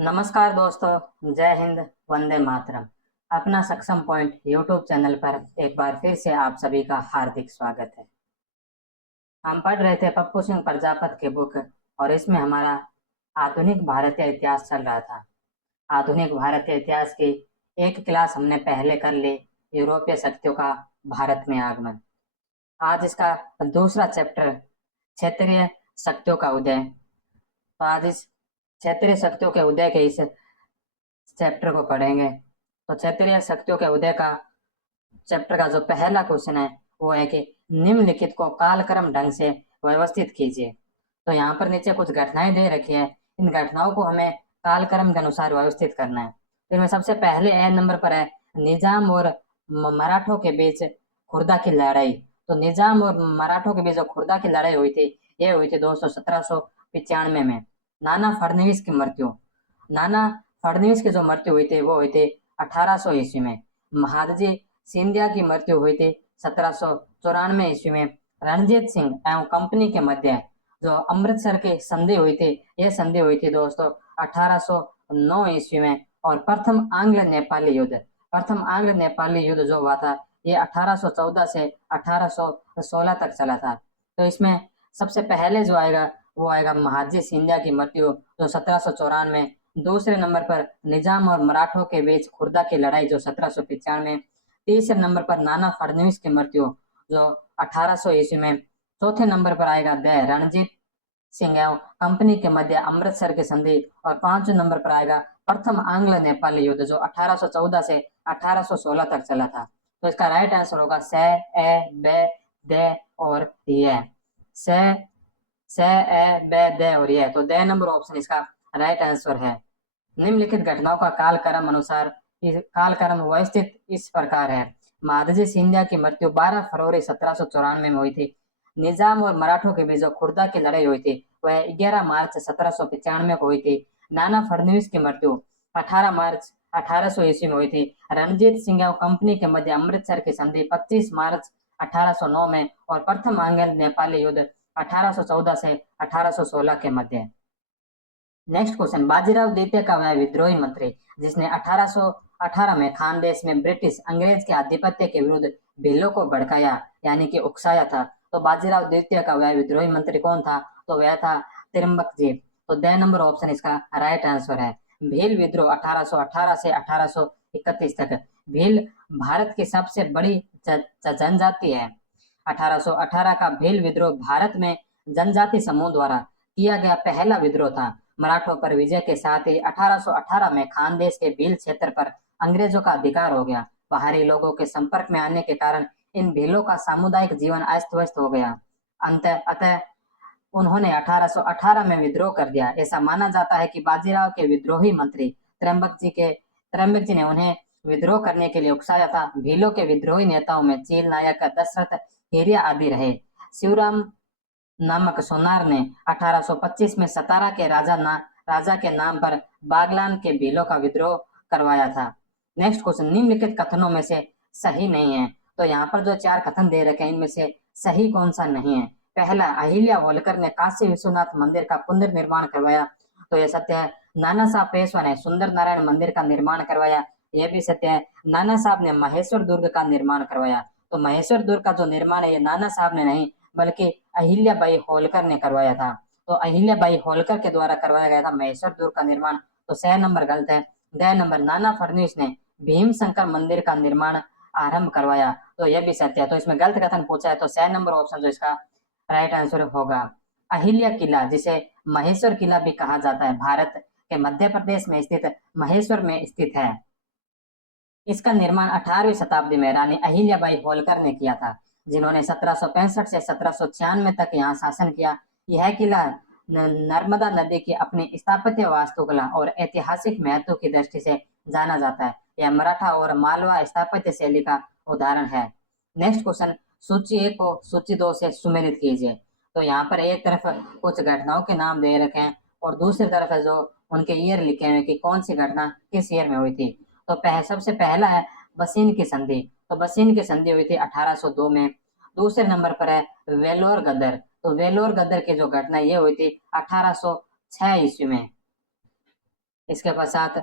नमस्कार दोस्तों, जय हिंद, वंदे मातरम। अपना सक्षम पॉइंट यूट्यूब चैनल पर एक बार फिर से आप सभी का हार्दिक स्वागत है। हम पढ़ रहे थे पप्पू सिंह प्रजापत के बुक और इसमें हमारा आधुनिक भारतीय इतिहास चल रहा था। आधुनिक भारतीय इतिहास की एक क्लास हमने पहले कर ली, यूरोपीय शक्तियों का भारत में आगमन। आज इसका दूसरा चैप्टर, क्षेत्रीय शक्तियों का उदय। तो आज इस क्षेत्रीय शक्तियों के उदय के इस चैप्टर को पढ़ेंगे। तो क्षेत्रीय शक्तियों के उदय का चैप्टर का जो पहला क्वेश्चन है वो है कि निम्नलिखित को कालक्रम ढंग से व्यवस्थित कीजिए। तो यहाँ पर नीचे कुछ घटनाएं दे रखी है, इन घटनाओं को हमें कालक्रम के अनुसार व्यवस्थित करना है। तो इनमें सबसे पहले ए नंबर पर है निजाम और मराठों के बीच खुर्दा की लड़ाई। तो निजाम और मराठों के बीच जो खुर्दा की लड़ाई हुई थी, ये हुई थी दोस्तों 1795 में। नाना फडणवीस की मृत्यु। नाना फडणवीस की जो मृत्यु हुई थी वो हुई थी 1800 ईस्वी में। महादजी सिंधिया की मृत्यु हुई थी 1794 ईस्वी में। रणजीत सिंह एवं कंपनी के मध्य जो अमृतसर की संधि हुई थी, ये संधि हुई थी दोस्तों 1809 ईस्वी में। और प्रथम आंग्ल नेपाली युद्ध, प्रथम आंग्ल नेपाली युद्ध जो हुआ था ये 1814 से 1816 तक चला था। तो इसमें सबसे पहले जो आएगा वो आएगा महादजी सिंधिया की मृत्यु जो 1794। दूसरे नंबर पर निजाम और मराठों के बीच खुर्दा की लड़ाई जो 1795। तीसरे नंबर पर नाना फडणवीस की मृत्यु जो 1800 ईस्वी में। चौथे नंबर पर आएगा द रणजीत सिंह एवं कंपनी के मध्य अमृतसर की संधि। और पांचवें नंबर पर आएगा प्रथम आंग्ल नेपाली युद्ध जो 1814 से 1816 तक चला था। तो इसका राइट आंसर होगा से, ए, बे, दे और ये। से, ए, बे, दे और ये। तो दे नंबर ऑप्शन इसका राइट आंसर है। निम्नलिखित घटनाओं का कालक्रम अनुसार कालक्रम व्यवस्थित इस प्रकार है। महादजी सिंधिया की मृत्यु 12 फरवरी 1794 में हुई थी। निजाम और मराठों के बीच जो खुर्दा की लड़ाई हुई थी वह 11 मार्च 1795 को हुई थी। नाना फडणवीस की मृत्यु 18 मार्च 1800 ईस्वी में हुई थी। रणजीत सिंह और कंपनी के मध्य अमृतसर की संधि 25 मार्च 1809 में। और प्रथम आंग्ल नेपाली युद्ध 1814 से 1816 के मध्य। नेक्स्ट क्वेश्चन, बाजीराव द्वितीय का वह विद्रोही मंत्री जिसने 1818 में खानदेश में ब्रिटिश अंग्रेज के आधिपत्य के विरुद्ध भीलों को भड़काया यानी कि उकसाया था। तो बाजीराव द्वितीय का वह विद्रोही मंत्री कौन था? तो वह था त्रिम्बक जी। तो द नंबर ऑप्शन इसका राइट आंसर है। भील विद्रोह 1818 से 1831 तक। भील भारत की सबसे बड़ी जनजाति है। 1818 का भील विद्रोह भारत में जनजाति समूह द्वारा किया गया पहला विद्रोह था। मराठों पर विजय के साथ ही 1818 में खानदेश के भील क्षेत्र पर अंग्रेजों का अधिकार हो गया। बाहरी लोगों के संपर्क में आने के कारण इन भीलों का सामुदायिक जीवन अस्त व्यस्त हो गया। अतः उन्होंने 1818 में विद्रोह कर दिया। ऐसा माना जाता है कि बाजीराव के विद्रोही मंत्री त्र्यंबक जी ने उन्हें विद्रोह करने के लिए उकसाया था। भीलों के विद्रोही नेताओं में चील नायक, दशरथ, हिरिया आदि रहे। शिवराम नामक सोनार ने 1825 में सतारा के राजा के नाम पर बागलान के भीलों का विद्रोह करवाया था। नेक्स्ट क्वेश्चन, निम्नलिखित कथनों में से सही नहीं है। तो यहाँ पर जो चार कथन दे रखे हैं इनमें से सही कौन सा नहीं है? पहला, अहिल्या होलकर ने काशी विश्वनाथ मंदिर का पुनर्निर्माण करवाया। तो यह सत्य है। नाना साहब पेशवा ने सुंदर नारायण मंदिर का निर्माण करवाया। यह भी सत्य है। नाना साहब ने महेश्वर दुर्ग का निर्माण करवाया। तो महेश्वर दुर्ग का जो निर्माण है ये नाना साहब ने नहीं बल्कि अहिल्याबाई होलकर ने करवाया था। तो अहिल्याबाई होलकर के द्वारा करवाया गया था महेश्वर दुर्ग का निर्माण। तो सह नंबर गलत है। द नंबर, नाना फडणवीस ने भीम शंकर मंदिर का निर्माण आरंभ करवाया। तो यह भी सत्य है। तो इसमें गलत कथन पूछा है तो सह नंबर ऑप्शन जो इसका राइट आंसर होगा। अहिल्या किला, जिसे महेश्वर किला भी कहा जाता है, भारत के मध्य प्रदेश में स्थित महेश्वर में स्थित है। इसका निर्माण 18वीं शताब्दी में रानी अहिल्याबाई होलकर ने किया था, जिन्होंने 1765 से 1796 तक यहाँ शासन किया। यह किला नर्मदा नदी की अपनी स्थापत्य वास्तुकला और ऐतिहासिक महत्व की दृष्टि से जाना जाता है। यह मराठा और मालवा स्थापत्य शैली का उदाहरण है। नेक्स्ट क्वेश्चन, सूची 1 को सूची 2 से सुमेलित कीजिए। तो यहाँ पर एक तरफ कुछ घटनाओं के नाम दे रखे हैं और दूसरी तरफ है जो उनके ईयर लिखे हुए कि कौन सी घटना किस ईयर में हुई थी। तो सबसे पहला है बसीन की संधि। तो बसीन की संधि हुई थी 1802 में। दूसरे नंबर पर है वेलोर गदर। तो वेलोर गदर की जो घटना ये हुई थी 1806 ईस्वी में। इसके पश्चात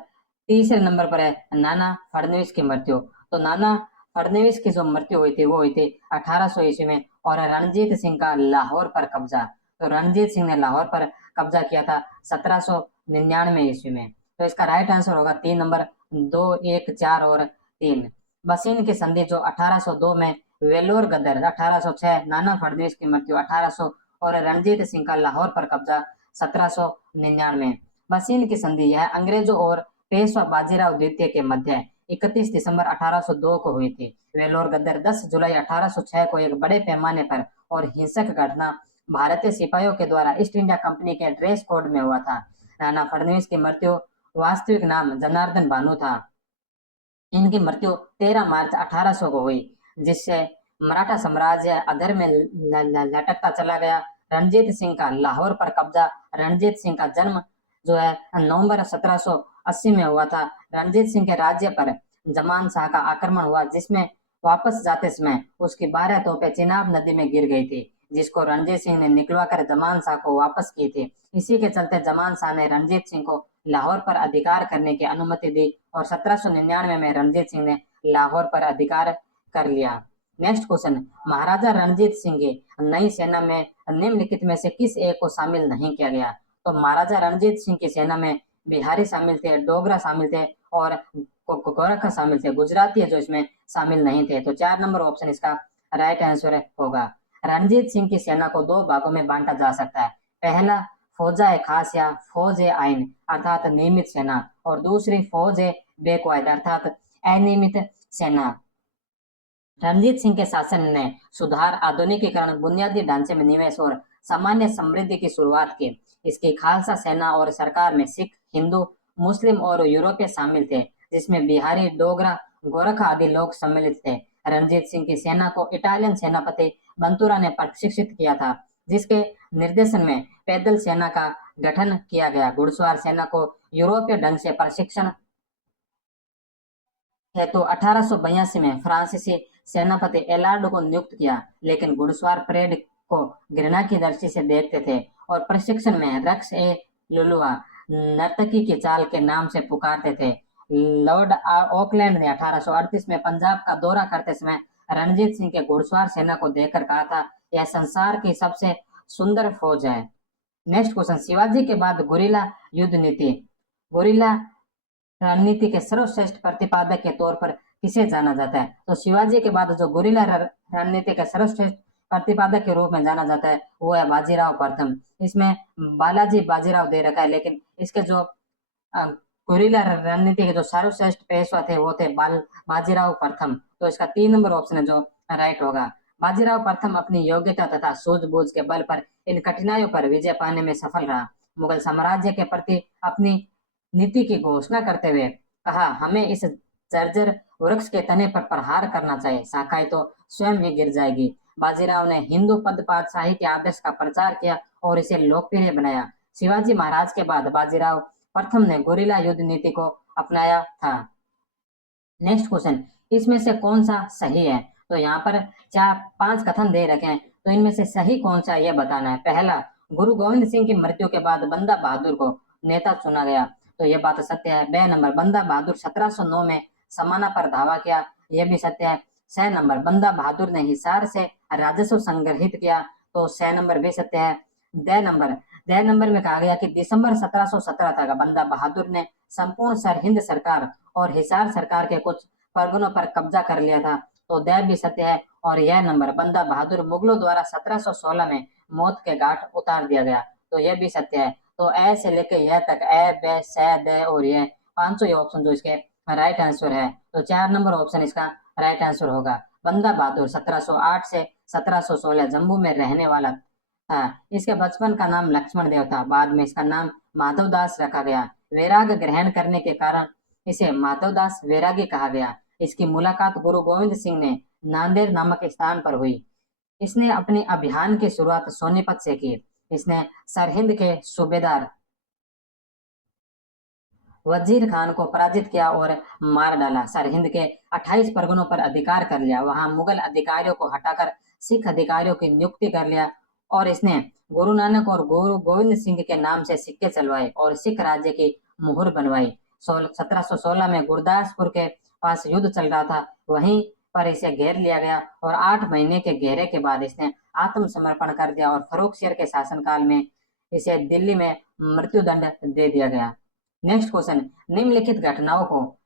तीसरे नंबर पर है नाना फडणवीस की मृत्यु। तो नाना फडणवीस की जो मृत्यु हुई थी वो हुई थी 1800 ईस्वी में। और रणजीत सिंह का लाहौर पर कब्जा। तो रणजीत सिंह ने लाहौर पर कब्जा किया था 1799 ईस्वी में। तो इसका राइट आंसर होगा 3 नंबर, 2, 1, 4 और 3। बसीन की संधि जो 1802 में, वेल्लोर गदर 1806, नाना फडणवीस की मृत्यु 1800 और रणजीत सिंह का लाहौर पर कब्जा 1799। बसीन की संधि यह अंग्रेजों और पेशवा बाजीराव द्वितीय के मध्य 31 दिसंबर 1802 को हुई थी। वेल्लोर गदर 10 जुलाई 1806 को एक बड़े पैमाने पर और हिंसक घटना भारतीय सिपाहियों के द्वारा ईस्ट इंडिया कंपनी के ड्रेस कोड में हुआ था। नाना फडणवीस की मृत्यु, वास्तविक नाम जनार्दन भानु था, इनकी मृत्यु 13 मार्च 1800 को हुई, जिससे मराठा साम्राज्य अधर में लटकता चला गया। रणजीत सिंह का लाहौर पर कब्जा। रणजीत सिंह का जन्म जो है नवंबर 1780 में हुआ था। रणजीत सिंह के राज्य पर जमान शाह का आक्रमण हुआ, जिसमें वापस जाते समय उसकी 12 तोपें चिनाब नदी में गिर गई थी, जिसको रणजीत सिंह ने निकलवाकर जमान शाह को वापस की थी। इसी के चलते जमान शाह ने रणजीत सिंह को लाहौर पर अधिकार करने की अनुमति दी और 1799 में रणजीत सिंह ने लाहौर पर अधिकार कर लिया। नेक्स्ट क्वेश्चन, महाराजा रणजीत सिंह की नई सेना में निम्नलिखित में से किस एक को शामिल नहीं किया गया? तो महाराजा रणजीत सिंह की सेना में बिहारी शामिल थे, डोगरा शामिल थे और गोरखा शामिल थे। गुजराती है जो इसमें शामिल नहीं थे। तो 4 नंबर ऑप्शन इसका राइट आंसर होगा। रणजीत सिंह की सेना को 2 भागों में बांटा जा सकता है। पहला फौजा ए खास या फौज ए आइन अर्थात नियमित सेना, और दूसरी फौज ए बेकवायद अर्थात अनियमित सेना। रणजीत सिंह के शासन ने सुधार, आधुनिकीकरण, बुनियादी ढांचे में निवेश और सामान्य समृद्धि की शुरुआत की। इसकी खालसा सेना और सरकार में सिख, हिंदू, मुस्लिम और यूरोपीय शामिल थे, जिसमें बिहारी, डोगरा, गोरखा आदि लोग सम्मिलित थे। रणजीत सिंह की सेना को इटालियन सेनापति बंतुरा ने प्रशिक्षित किया था, जिसके निर्देशन में पैदल सेना का गठन किया गया। घुड़सवार सेना को यूरोपीय ढंग से प्रशिक्षण हेतु 1882 में फ्रांसीसी सेनापति एलार्ड को नियुक्त किया, लेकिन घुड़सवार परेड को घृणा की दृष्टि से देखते थे और प्रशिक्षण में रक्स ए लुलुआ, नर्तकी की चाल के नाम से पुकारते थे। लॉर्ड ऑकलैंड ने 1838 में पंजाब का दौरा करते समय रणजीत सिंह के घुड़सवार सेना को देखकर कहा था, यह संसार की सबसे सुंदर फौज है। नेक्स्ट क्वेश्चन, शिवाजी के बाद गुरिल्ला युद्ध नीति, गुरिल्ला रणनीति के सर्वश्रेष्ठ प्रतिपादक के तौर पर किसे जाना जाता है? तो शिवाजी के बाद जो गुरिल्ला रणनीति के सर्वश्रेष्ठ प्रतिपादक के रूप में जाना जाता है वो है बाजीराव प्रथम। इसमें बालाजी बाजीराव दे रखा है, लेकिन इसके जो गुरिल्ला रणनीति के जो सर्वश्रेष्ठ पेशवा थे वो थे बाजीराव प्रथम। तो इसका 3 नंबर ऑप्शन है जो राइट होगा। बाजीराव प्रथम अपनी योग्यता तथा सूझबूझ के बल पर इन कठिनाइयों पर विजय पाने में सफल रहा। मुगल साम्राज्य के प्रति अपनी नीति की घोषणा करते हुए कहा, हमें इस जर्जर वृक्ष के तने पर प्रहार करना चाहिए, शाखाएं तो स्वयं ही गिर जाएगी। बाजीराव ने हिंदू पद पातशाही के आदर्श का प्रचार किया और इसे लोकप्रिय बनाया। शिवाजी महाराज के बाद बाजीराव प्रथम ने गुरिल्ला युद्ध नीति को अपनाया था। नेक्स्ट क्वेश्चन, इसमें से कौन सा सही है? तो यहाँ पर 4-5 कथन दे रखे हैं, तो इनमें से सही कौन सा यह बताना है। पहला, गुरु गोविंद सिंह की मृत्यु के बाद बंदा बहादुर को नेता चुना गया, तो यह बात सत्य है। 2 नंबर, बंदा बहादुर 1709 में समाना पर धावा किया, यह भी सत्य है। 6 नंबर, बंदा बहादुर ने हिसार से राजस्व संग्रहित किया, तो 6 नंबर भी सत्य है। 2 नंबर में कहा गया कि दिसंबर 1717 तक बंदा बहादुर ने संपूर्ण सरहिंद सरकार और हिसार सरकार के कुछ परगनों पर कब्जा कर लिया था, तो दैव भी सत्य है। और यह नंबर, बंदा बहादुर मुगलों द्वारा 1716 में मौत के घाट उतार दिया गया, तो यह भी सत्य है। तो ए से लेके यह तक, ए, बे, से, दे और यह 500 ऑप्शन जो इसके राइट आंसर है। तो 4 नंबर ऑप्शन इसका राइट आंसर होगा। बंदा बहादुर 1708 से 1716 जम्मू में रहने वाला था। इसके बचपन का नाम लक्ष्मण देव था, बाद में इसका नाम माधवदास रखा गया। वैराग ग्रहण करने के कारण इसे माधवदास वैरागी कहा गया। इसकी मुलाकात गुरु गोविंद सिंह ने नांदेड़ नामक स्थान पर हुई। इसने अपने अभियान की शुरुआत सोनीपत से की। इसने सरहिंद के सूबेदार वजीर खान को पराजित किया और मार डाला। सरहिंद के 28 परगनों पर अधिकार कर लिया। वहां मुगल अधिकारियों को हटाकर सिख अधिकारियों की नियुक्ति कर लिया और इसने गुरु नानक और गुरु गोविंद सिंह के नाम से सिक्के चलवाए और सिख राज्य की मुहर बनवाई। 1716 में गुरदासपुर के पास युद्ध चल रहा था, वहीं पर इसे घेर लिया गया और 8 महीने के घेरे के बाद इसने आत्मसमर्पण कर दिया और फर्रुखसियर के शासनकाल में इसे दिल्ली में मृत्युदंड दे दिया गया। नेक्स्ट क्वेश्चन, निम्नलिखित घटनाओं को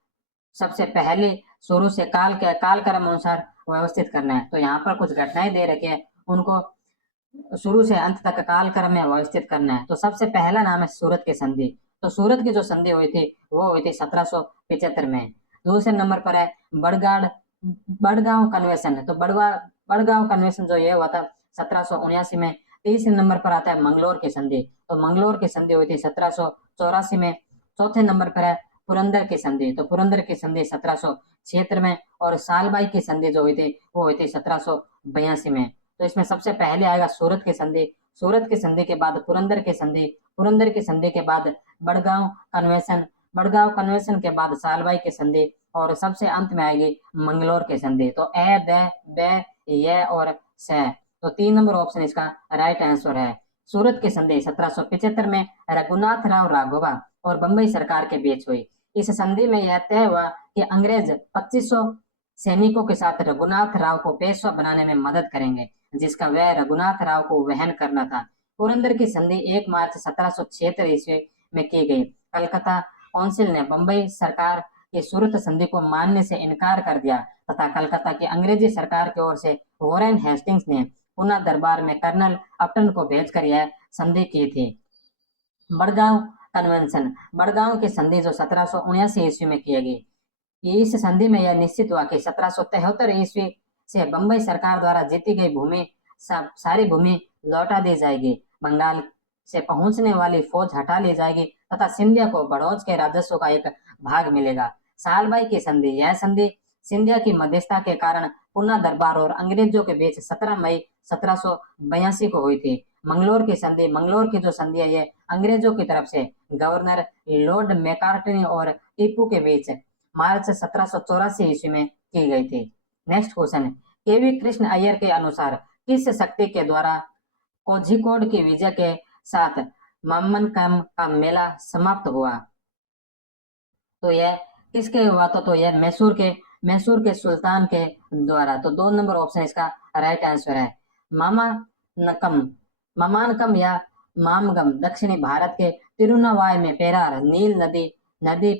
सबसे पहले शुरू से कालक्रम अनुसार व्यवस्थित करना है। तो यहाँ पर कुछ घटनाएं दे रखी है, उनको शुरू से अंत तक कालक्रम में व्यवस्थित करना है। तो सबसे पहला नाम है सूरत की संधि। तो सूरत की जो संधि हुई थी वो हुई थी 1775 में। दूसरे नंबर पर है बड़गांव कन्वेंशन। तो बड़गांव कन्वेंशन जो ये हुआ था 1779 में। तीसरे नंबर पर आता है मंगलोर की संधि। तो मंगलोर की संधि हुई थी 1784 में। चौथे नंबर पर है पुरंदर की संधि। तो पुरंदर की संधि 1776 में। और सालबाई की संधि जो हुई थी वो हुई थी 1782 में। तो इसमें सबसे पहले आएगा सूरत की संधि। सूरत की संधि के बाद पुरंदर की संधि, पुरंदर की संधि के बाद बड़गांव कन्वेंशन, बड़गांव कन्वेंशन के बाद सालबाई की संधि और सबसे अंत में आएगी मंगलोर की संधि। तो ए द बे ये और से। तो 3 नंबर ऑप्शन इसका राइट आंसर है। सूरत की संधि 1775 में रघुनाथ राव राघवा और बंबई सरकार के बीच हुई। इस संधि में यह तय हुआ कि अंग्रेज 2500 सैनिकों के साथ रघुनाथ राव को पेशवा बनाने में मदद करेंगे, जिसका व्यय रघुनाथ राव को वहन करना था। पुरंदर की संधि 1 मार्च 1776 ईस्वी में की गई। कलकत्ता काउंसिल ने बंबई सरकार की सूरत संधि को मानने से इनकार कर दिया तथा कलकत्ता की अंग्रेजी सरकार की ओर से वॉरेन हेस्टिंग्स ने पुनः दरबार में कर्नल अपटन को भेजकर यह संधि की थी। बड़गांव कन्वेंशन, बड़गांव की संधि जो 1779 ईस्वी में की गई। इस संधि में यह निश्चित हुआ कि 1773 ईस्वी से बंबई सरकार द्वारा जीती गई भूमि सारी भूमि लौटा दी जाएगी, बंगाल से पहुंचने वाली फौज हटा ली जाएगी तथा सिंधिया को बड़ौज के राजस्व का एक भाग मिलेगा। सालबाई की संधि, यह संधि सिंधिया की मध्यस्थता के कारण पुनः दरबार और अंग्रेजों के बीच 17 मई 1782 को हुई थी। मंगलोर की संधि, मंगलोर की जो संधि है ये अंग्रेजों की तरफ से गवर्नर लॉर्ड मैकार्टनी और टीपू के बीच मार्च 1784 ईस्वी में की गई थी। नेक्स्ट क्वेश्चन, केवी कृष्ण अय्यर के अनुसार किस शक्ति के द्वारा कोझिकोड की विजय के साथ मम्मनकम का मेला समाप्त हुआ? तो यह किसके हुआ था? तो यह मैसूर के सुल्तान के द्वारा। तो 2 नंबर ऑप्शन इसका राइट आंसर है। ममानकम या मामगम दक्षिणी भारत के तिरुनावाय में पेरार नील नदी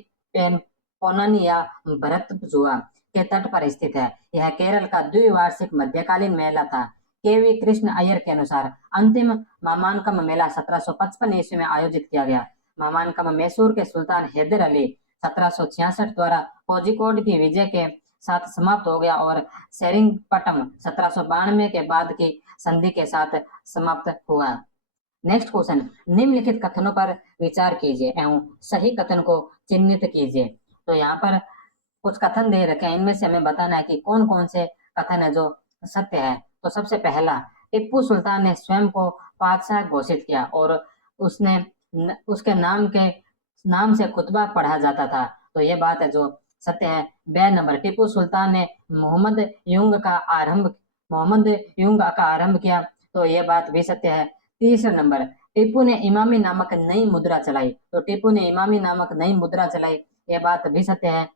पोननी या भरतपुजुआ के तट पर स्थित है। यह केरल का द्विवार्षिक मध्यकालीन मेला था। केवी कृष्ण अय्यर के अनुसार अंतिम मामानकम मेला 1755 ईस्वी में आयोजित किया गया। मामानकम मैसूर के सुल्तान हैदर अली 1766 द्वारा कोझिकोड की विजय के साथ समाप्त हो गया और सेरिंगपट्टम 1792 के बाद की संधि के साथ समाप्त हुआ। नेक्स्ट क्वेश्चन, निम्नलिखित कथनों पर विचार कीजिए एवं सही कथन को चिन्हित कीजिए। तो यहाँ पर कुछ कथन दे रखे हैं, इनमें से हमें बताना है कि कौन कौन से कथन है जो सत्य है। तो सबसे पहला, टिप्पू सुल्तान ने स्वयं को पातशाह घोषित किया और उसके नाम से खुतबा पढ़ा जाता था। तो ये बात है जो सत्य है। बे नंबर, टिप्पू सुल्तान ने मोहम्मद युंग का आरंभ किया। तो ये बात भी सत्य है। तीसरा नंबर, टिप्पू ने इमामी नामक नई मुद्रा चलाई। तो टिप्पू ने इमामी नामक नई मुद्रा चलाई, ये बात भी सत्य है।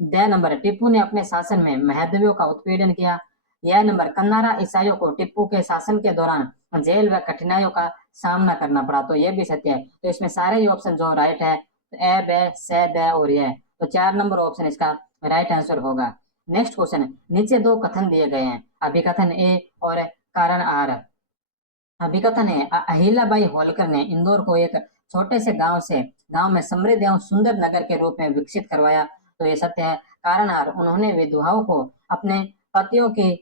द नंबर, टिप्पू ने अपने शासन में महदवियों का उत्पीड़न किया। यह नंबर, कन्नारा ईसाइयों को टिप्पू के शासन के दौरान जेल व कठिनाइयों का सामना करना पड़ा। तो यह भी सत्य है। तो इसमें सारे ही ऑप्शन जो राइट है, ए बे से द और यह, तो 4 नंबर ऑप्शन इसका राइट आंसर होगा। नेक्स्ट क्वेश्चन, नीचे 2 कथन दिए गए हैं, अभिकथन ए और कारण आर। अभिकथन है, अहिल्याबाई होलकर ने इंदौर को एक छोटे से गांव में समृद्ध एवं सुंदर नगर के रूप में विकसित करवाया। तो ये सत्य है। कारण आर, उन्होंने विधवाओं को अपने पतियों की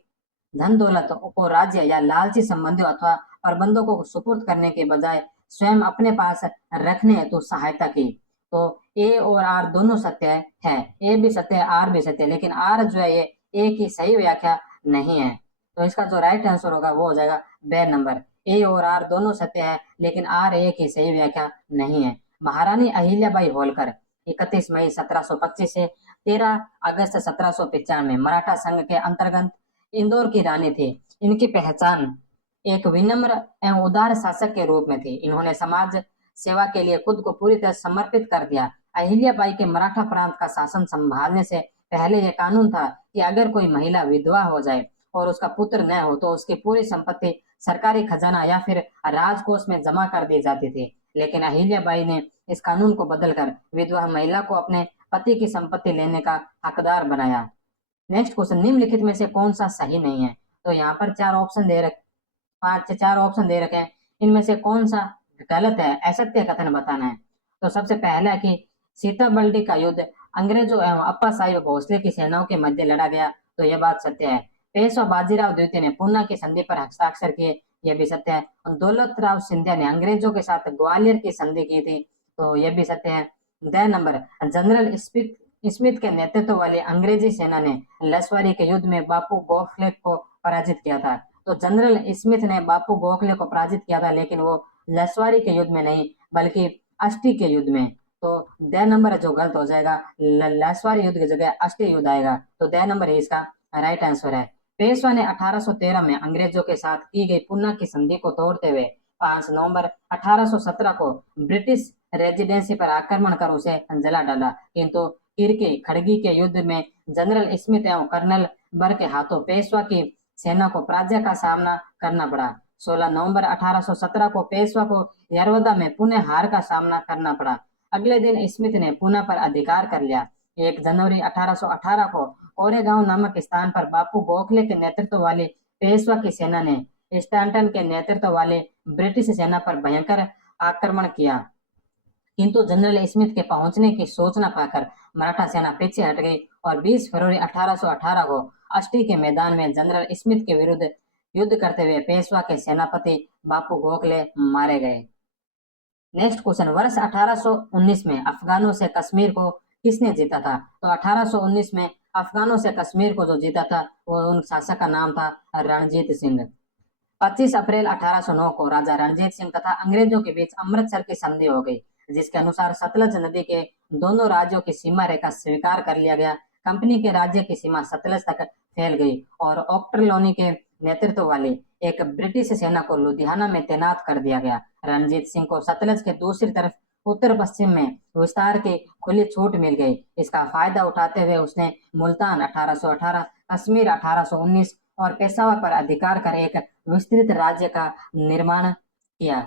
धन दौलत को राज्य या लालची संबंधियों अथवा प्रबंधों को सुपुर्द करने के बजाय स्वयं अपने पास रखने हेतु सहायता की। तो ए और आर दोनों सत्य है। ए भी सत्य है, आर भी सत्य है, लेकिन आर जो है ये ए की सही व्याख्या नहीं है। तो इसका जो राइट आंसर होगा वो हो जाएगा बे नंबर। ए और आर दोनों सत्य है, लेकिन आर ए की सही व्याख्या नहीं है। महारानी अहिल्याबाई होलकर 31 मई 1725 से 13 अगस्त 1795 मराठा संघ के अंतर्गत इंदौर की रानी थी। इनकी पहचान एक विनम्र एवं उदार शासक के रूप में थी। इन्होंने समाज सेवा के लिए खुद को पूरी तरह समर्पित कर दिया। अहिल्याबाई के मराठा प्रांत का शासन संभालने से पहले यह कानून था कि अगर कोई महिला विधवा हो जाए और उसका पुत्र न हो तो उसकी पूरी संपत्ति सरकारी खजाना या फिर राजकोष में जमा कर दी जाती थी। लेकिन अहिल्याबाई ने इस कानून को बदलकर विधवा महिला को अपने पति की संपत्ति लेने का हकदार बनाया। नेक्स्ट क्वेश्चन, निम्नलिखित में से कौन सा सही नहीं है? तो यहाँ पर चार ऑप्शन दे रखे हैं, इनमें से कौन सा गलत है, असत्य कथन बताना है। तो सबसे पहला है कि सीताबर्डी का युद्ध अंग्रेजों एवं अप्पा साहेब भोसले की सेनाओं के मध्य लड़ा गया, तो यह बात सत्य है। पेशवा बाजीराव द्वितीय ने पूना की संधि पर हस्ताक्षर किए, यह भी सत्य है। दौलतराव सिंधिया ने अंग्रेजों के साथ ग्वालियर की संधि की थी, तो यह भी सत्य है। द नंबर, जनरल स्मिथ के नेतृत्व वाली अंग्रेजी सेना ने लसवारी के युद्ध में बापू गोखले को पराजित किया था। तो जनरल स्मिथ ने बापू गोखले को पराजित किया था, लेकिन वो लसवारी के युद्ध में नहीं बल्कि अष्टी के युद्ध में। तो द नंबर जो गलत हो जाएगा, लसवारी युद्ध की जगह अष्टी युद्ध आएगा, तो द नंबर ही इसका राइट आंसर है। पेशवा ने 1813 में अंग्रेजों के साथ की गई पुन्ना की संधि को तोड़ते हुए 5 नवंबर 1817 को ब्रिटिश रेजिडेंसी पर आक्रमण कर उसे जला डाला, किंतु किरकी खड़गी के युद्ध में जनरल स्मिथ एवं कर्नल बर के हाथों पेशवा की सेना को पराजय का सामना करना पड़ा। 16 नवंबर 1817 को पेशवा को यरवदा में पुनः हार का सामना करना पड़ा। अगले दिन स्मिथ ने पुणे पर अधिकार कर लिया। 1 जनवरी 1818 को कोरेगांव नामक स्थान पर बापू गोखले के नेतृत्व वाली पेशवा की सेना ने स्टैंटन के नेतृत्व वाले ब्रिटिश सेना पर भयंकर आक्रमण किया, किंतु जनरल स्मिथ के पहुंचने की सूचना पाकर मराठा सेना पीछे हट गई और 20 फरवरी 1818 को अष्टी के मैदान में जनरल स्मिथ के विरुद्ध युद्ध करते हुए पेशवा के सेनापति बापू गोखले मारे गए। नेक्स्ट क्वेश्चन, वर्ष 1819 में अफगानों से कश्मीर को किसने जीता था? तो 1819 में अफगानों से कश्मीर को जो जीता था वो उन शासक का नाम था रणजीत सिंह। 25 अप्रैल 1809 को राजा रणजीत सिंह तथा अंग्रेजों के बीच अमृतसर की संधि हो गई, जिसके अनुसार सतलज नदी के दोनों राज्यों की सीमा रेखा स्वीकार कर लिया गया। कंपनी के राज्य की सीमा सतलज तक फैल गई और ऑक्टरलोनी के नेतृत्व वाली एक ब्रिटिश सेना को लुधियाना में तैनात कर दिया गया। रणजीत सिंह को सतलज के दूसरी तरफ उत्तर पश्चिम में विस्तार की खुली छूट मिल गई। इसका फायदा उठाते हुए उसने मुल्तान 1818, कश्मीर 1819 और पेशावर पर अधिकार कर एक विस्तृत राज्य का निर्माण किया।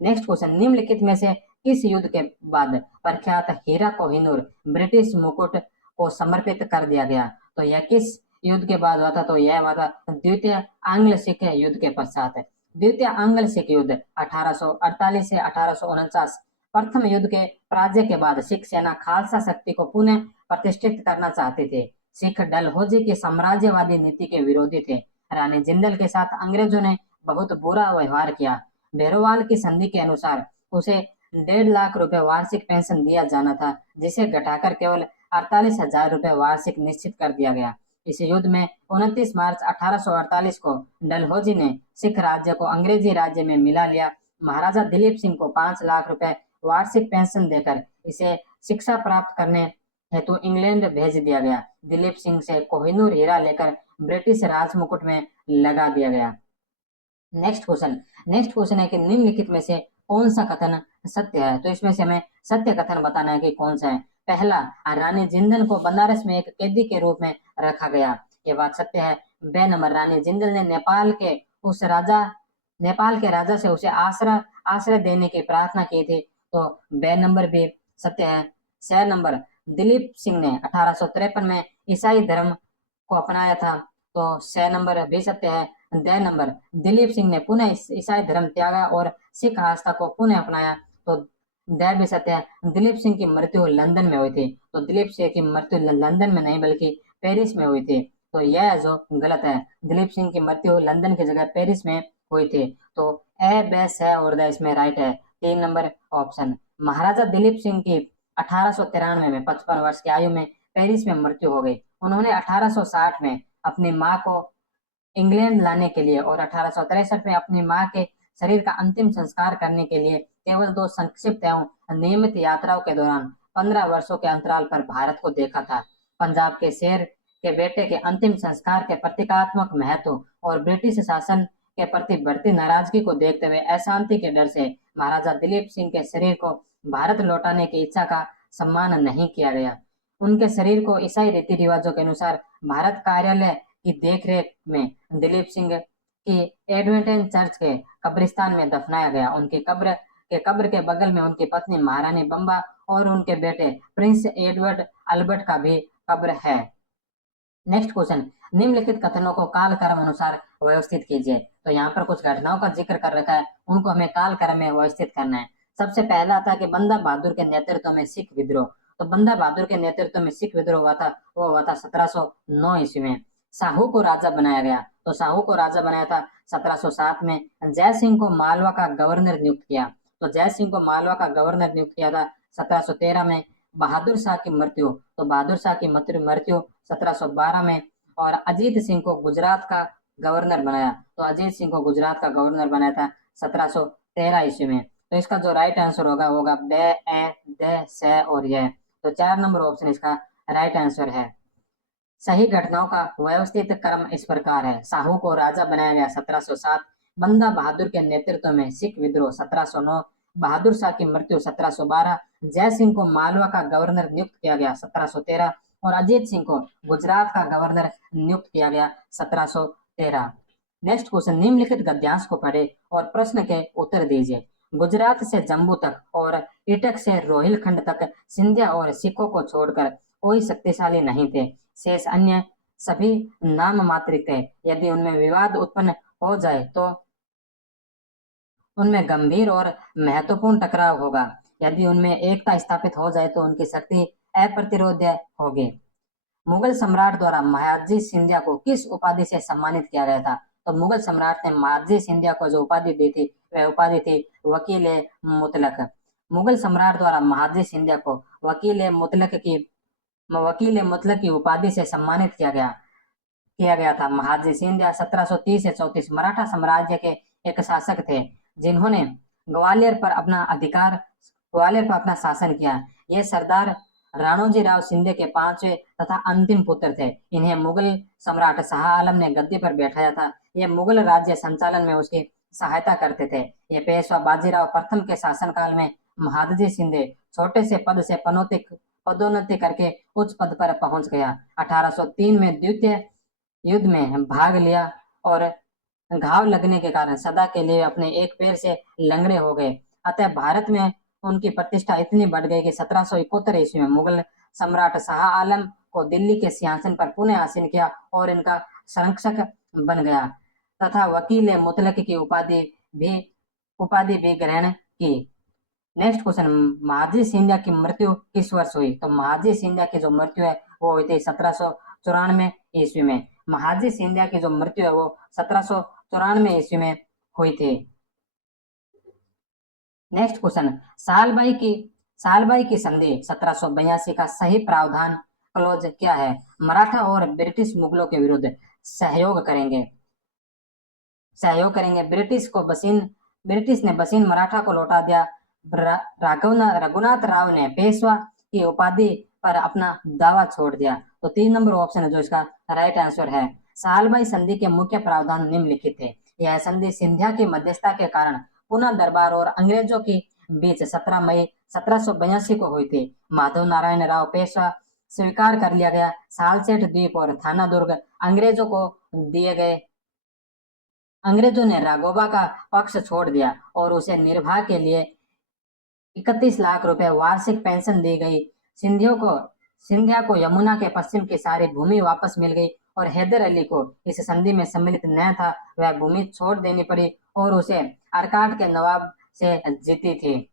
नेक्स्ट क्वेश्चन, निम्नलिखित में से किस युद्ध के बाद प्रख्यात हीरा कोहिनूर ब्रिटिश मुकुट को समर्पित कर दिया गया? तो यह किस युद्ध के बाद हुआ था? तो यह हुआ था द्वितीय आंग्ल सिख युद्ध के पश्चात। द्वितीय आंग्ल सिख युद्ध 1848 से 1849। प्रथम युद्ध के पराजय के बाद सिख सेना खालसा शक्ति को पुनः प्रतिष्ठित करना चाहती थी। सिख डलहौजी की साम्राज्यवादी नीति के विरोधी थे। रानी जिंदल के साथ अंग्रेजों ने बहुत बुरा व्यवहार किया। बेरोवाल की संधि के अनुसार उसे 1.5 लाख रुपए वार्षिक पेंशन दिया जाना था, जिसे घटाकर केवल 48,000 रुपए वार्षिक निश्चित कर दिया गया। इस युद्ध में 29 मार्च 1848 को डलहौजी ने सिख राज्य को अंग्रेजी राज्य में मिला लिया। महाराजा दिलीप सिंह को 5 लाख रुपए वार्षिक पेंशन देकर इसे शिक्षा प्राप्त करने हेतु इंग्लैंड भेज दिया गया। दिलीप सिंह से कोहिनूर हीरा लेकर ब्रिटिश राजमुकुट में लगा दिया गया। नेक्स्ट क्वेश्चन है कि निम्नलिखित में से कौन सा कथन सत्य है? तो इसमें से हमें सत्य कथन बताना है कि कौन सा है। पहला, रानी जिंदल को बनारस में एक कैदी के रूप में रखा गया, ये बात सत्य है। बे नंबर, रानी जिंदल ने नेपाल के राजा से उसे आश्रय देने की प्रार्थना की थी, तो बे नंबर भी सत्य है। स नंबर, दिलीप सिंह ने 1853 में ईसाई धर्म को अपनाया था, तो स नंबर भी सत्य है। द नंबर, दिलीप सिंह ने पुनः ईसाई धर्म त्यागा और सिख आस्था को पुनः अपनाया, तो द भी सत्य है। दिलीप सिंह की मृत्यु लंदन में हुई थी, तो दिलीप सिंह की मृत्यु लंदन में नहीं बल्कि पेरिस में हुई थी, तो यह जो गलत है। दिलीप सिंह की मृत्यु लंदन की जगह पेरिस में हुई थी, तो ए बे स और द इसमें राइट है। 3 नंबर ऑप्शन। महाराजा दिलीप सिंह की 1893 में 55 वर्ष की आयु में पेरिस में मृत्यु हो गई। उन्होंने 1860 में अपनी मां को इंग्लैंड लाने के लिए और 1863 में अपनी मां के शरीर का अंतिम संस्कार करने के लिए केवल 2 संक्षिप्त एवं नियमित यात्राओं के दौरान 15 वर्षों के अंतराल पर भारत को देखा था। पंजाब के शेर के बेटे के अंतिम संस्कार के प्रतीकात्मक महत्व और ब्रिटिश शासन के प्रति बढ़ती नाराजगी को देखते हुए अशांति के डर से महाराजा दिलीप सिंह के शरीर को भारत लौटाने की इच्छा का सम्मान नहीं किया गया। उनके शरीर को ईसाई रीति रिवाजों के अनुसार भारत कार्यालय की देखरेख में दिलीप सिंह की एडवेंटेज चर्च के कब्रिस्तान में दफनाया गया। उनकी कब्र के बगल में उनकी पत्नी महारानी बम्बा और उनके बेटे प्रिंस एडवर्ड अल्बर्ट का भी कब्र है। नेक्स्ट क्वेश्चन, निम्नलिखित कथनों को कालक्रम अनुसार व्यवस्थित कीजिए। तो यहाँ पर कुछ घटनाओं का जिक्र कर रखा है, उनको हमें कालक्रम में व्यवस्थित करना है। सबसे पहला था कि बंदा बहादुर के नेतृत्व में सिख विद्रोह। तो बंदा बहादुर के नेतृत्व में सिख विद्रोह हुआ था, वो हुआ था 1709 ईस्वी में। साहू को राजा बनाया गया, तो साहू को राजा बनाया था 1707 में। जय सिंह को मालवा का गवर्नर नियुक्त किया, तो जय सिंह को मालवा का गवर्नर नियुक्त किया था 1713 में। बहादुर शाह की मृत्यु, तो बहादुर शाह की मृत्यु 1712 में। और अजीत सिंह को गुजरात का गवर्नर बनाया, तो अजीत सिंह को गुजरात का गवर्नर बनाया था 1713 ईस्वी में। तो इसका जो राइट आंसर होगा बे ए दे से और यह, तो 4 नंबर ऑप्शन इसका राइट आंसर है। सही घटनाओं का व्यवस्थित क्रम इस प्रकार है। साहू को राजा बनाया गया 1707, बंदा बहादुर के नेतृत्व में सिख विद्रोह 1709, बहादुर शाह की मृत्यु 1712, जय सिंह को मालवा का गवर्नर नियुक्त किया गया 1713 और अजीत सिंह को गुजरात का गवर्नर नियुक्त किया गया 1713। नेक्स्ट क्वेश्चन, निम्नलिखित गद्यांश को पढ़े और प्रश्न के उत्तर दीजिए। गुजरात से जम्मू तक और इटक से रोहिलखंड तक सिंधिया और सिखों को छोड़कर कोई शक्तिशाली नहीं थे। शेष अन्य सभी नाम मात्र थे। यदि उनमें विवाद उत्पन्न हो जाए तो उनमें गंभीर और महत्वपूर्ण टकराव होगा। यदि उनमें एकता स्थापित हो जाए तो उनकी शक्ति अप्रतिरोध्य होगी। मुगल सम्राट द्वारा महादजी सिंधिया को किस उपाधि से सम्मानित किया गया था? तो मुगल सम्राट ने महादजी सिंधिया को जो उपाधि दी थी वह उपाधि थी वकील मुतलक। मुगल सम्राट द्वारा महादजी सिंधिया को वकील मुतलक की उपाधि से सम्मानित किया गया था। महादजी सिंधिया 1730 से 34 मराठा साम्राज्य के एक शासक थे जिन्होंने ग्वालियर पर अपना शासन किया। ये सरदार राणोजी राव सिंधिया के 5वें तथा अंतिम पुत्र थे। इन्हें मुगल सम्राट शाह आलम ने गद्दी पर बैठाया था। ये मुगल राज्य संचालन में उसकी सहायता करते थे। ये पेशवा बाजीराव प्रथम के शासनकाल में महादजी सिंधे छोटे से पद से पदोन्नति करके उच्च पद पर पहुंच गया। 1803 में द्वितीय युद्ध में भाग लिया और घाव लगने के कारण सदा के लिए अपने एक पैर से लंगड़े हो गए। अतः भारत में उनकी प्रतिष्ठा इतनी बढ़ गई कि 1771 ईस्वी में मुगल सम्राट शाह आलम को दिल्ली के सिंहासन पर पुनः आसीन किया और इनका संरक्षक बन गया तथा वकील मुतलक की उपाधि भी ग्रहण की। नेक्स्ट क्वेश्चन, महादजी सिंधिया की मृत्यु किस वर्ष हुई? तो महादजी सिंधिया की जो मृत्यु है वो हुई थी 1794 ईस्वी में। महादजी सिंधिया की जो मृत्यु है वो 1794 ईस्वी में हुई थी। नेक्स्ट क्वेश्चन, सालबाई की संधि 1782 का सही प्रावधान क्लोज क्या है? मराठा और ब्रिटिश मुगलों के विरुद्ध सहयोग करेंगे। ब्रिटिश ने बसीन मराठा को लौटा दिया। रघुनाथ राव ने पेशवा की उपाधि पर अपना दावा छोड़ दिया। तो 3 नंबर ऑप्शन है जो इसका राइट आंसर है। सालबाई संधि के मुख्य प्रावधान निम्नलिखित थे। यह संधि सिंधिया की मध्यस्थता के कारण पुनः दरबार और अंग्रेजों के बीच 17 मई 1782 को हुई थी। माधव नारायण राव पेशवा स्वीकार कर लिया गया। सालसेठ द्वीप और थाना दुर्ग अंग्रेजों को दिए गए। अंग्रेजों ने राघोबा का पक्ष छोड़ दिया और उसे निर्वाह के लिए 31 लाख रुपए वार्षिक पेंशन दी गई। सिंधिया को यमुना के पश्चिम की सारी भूमि वापस मिल गई और हैदर अली को इस संधि में सम्मिलित न था, वह भूमि छोड़ देनी पड़ी और उसे अरकाट के नवाब से जीती थी।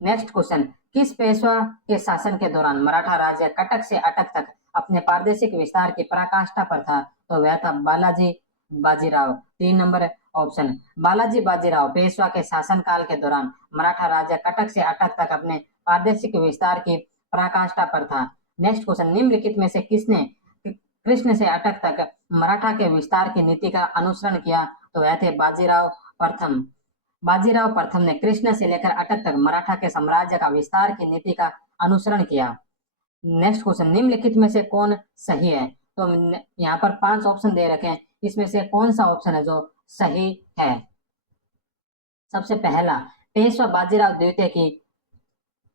नेक्स्ट क्वेश्चन, किस पेशवा के शासन के दौरान मराठा राज्य कटक से अटक तक अपने प्रादेशिक विस्तार की पराकाष्ठा पर था? तो वह था बालाजी बाजीराव। 3 नंबर ऑप्शन, बालाजी बाजीराव पेशवा के शासनकाल के दौरान मराठा राज्य कटक से अटक तक अपने प्रादेशिक विस्तार की पराकाष्ठा पर था। नेक्स्ट क्वेश्चन, निम्नलिखित में से किसने कृष्ण से अटक तक मराठा के विस्तार की नीति का अनुसरण किया? तो वह थे बाजीराव प्रथम। बाजीराव प्रथम ने कृष्ण से लेकर अटक तक मराठा के साम्राज्य का विस्तार की नीति का अनुसरण किया। नेक्स्ट क्वेश्चन, निम्नलिखित में से कौन सही है? तो यहाँ पर 5 ऑप्शन दे रखे हैं, इसमें से कौन सा ऑप्शन है जो सही है? सबसे पहला, पेशवा बाजीराव द्वितीय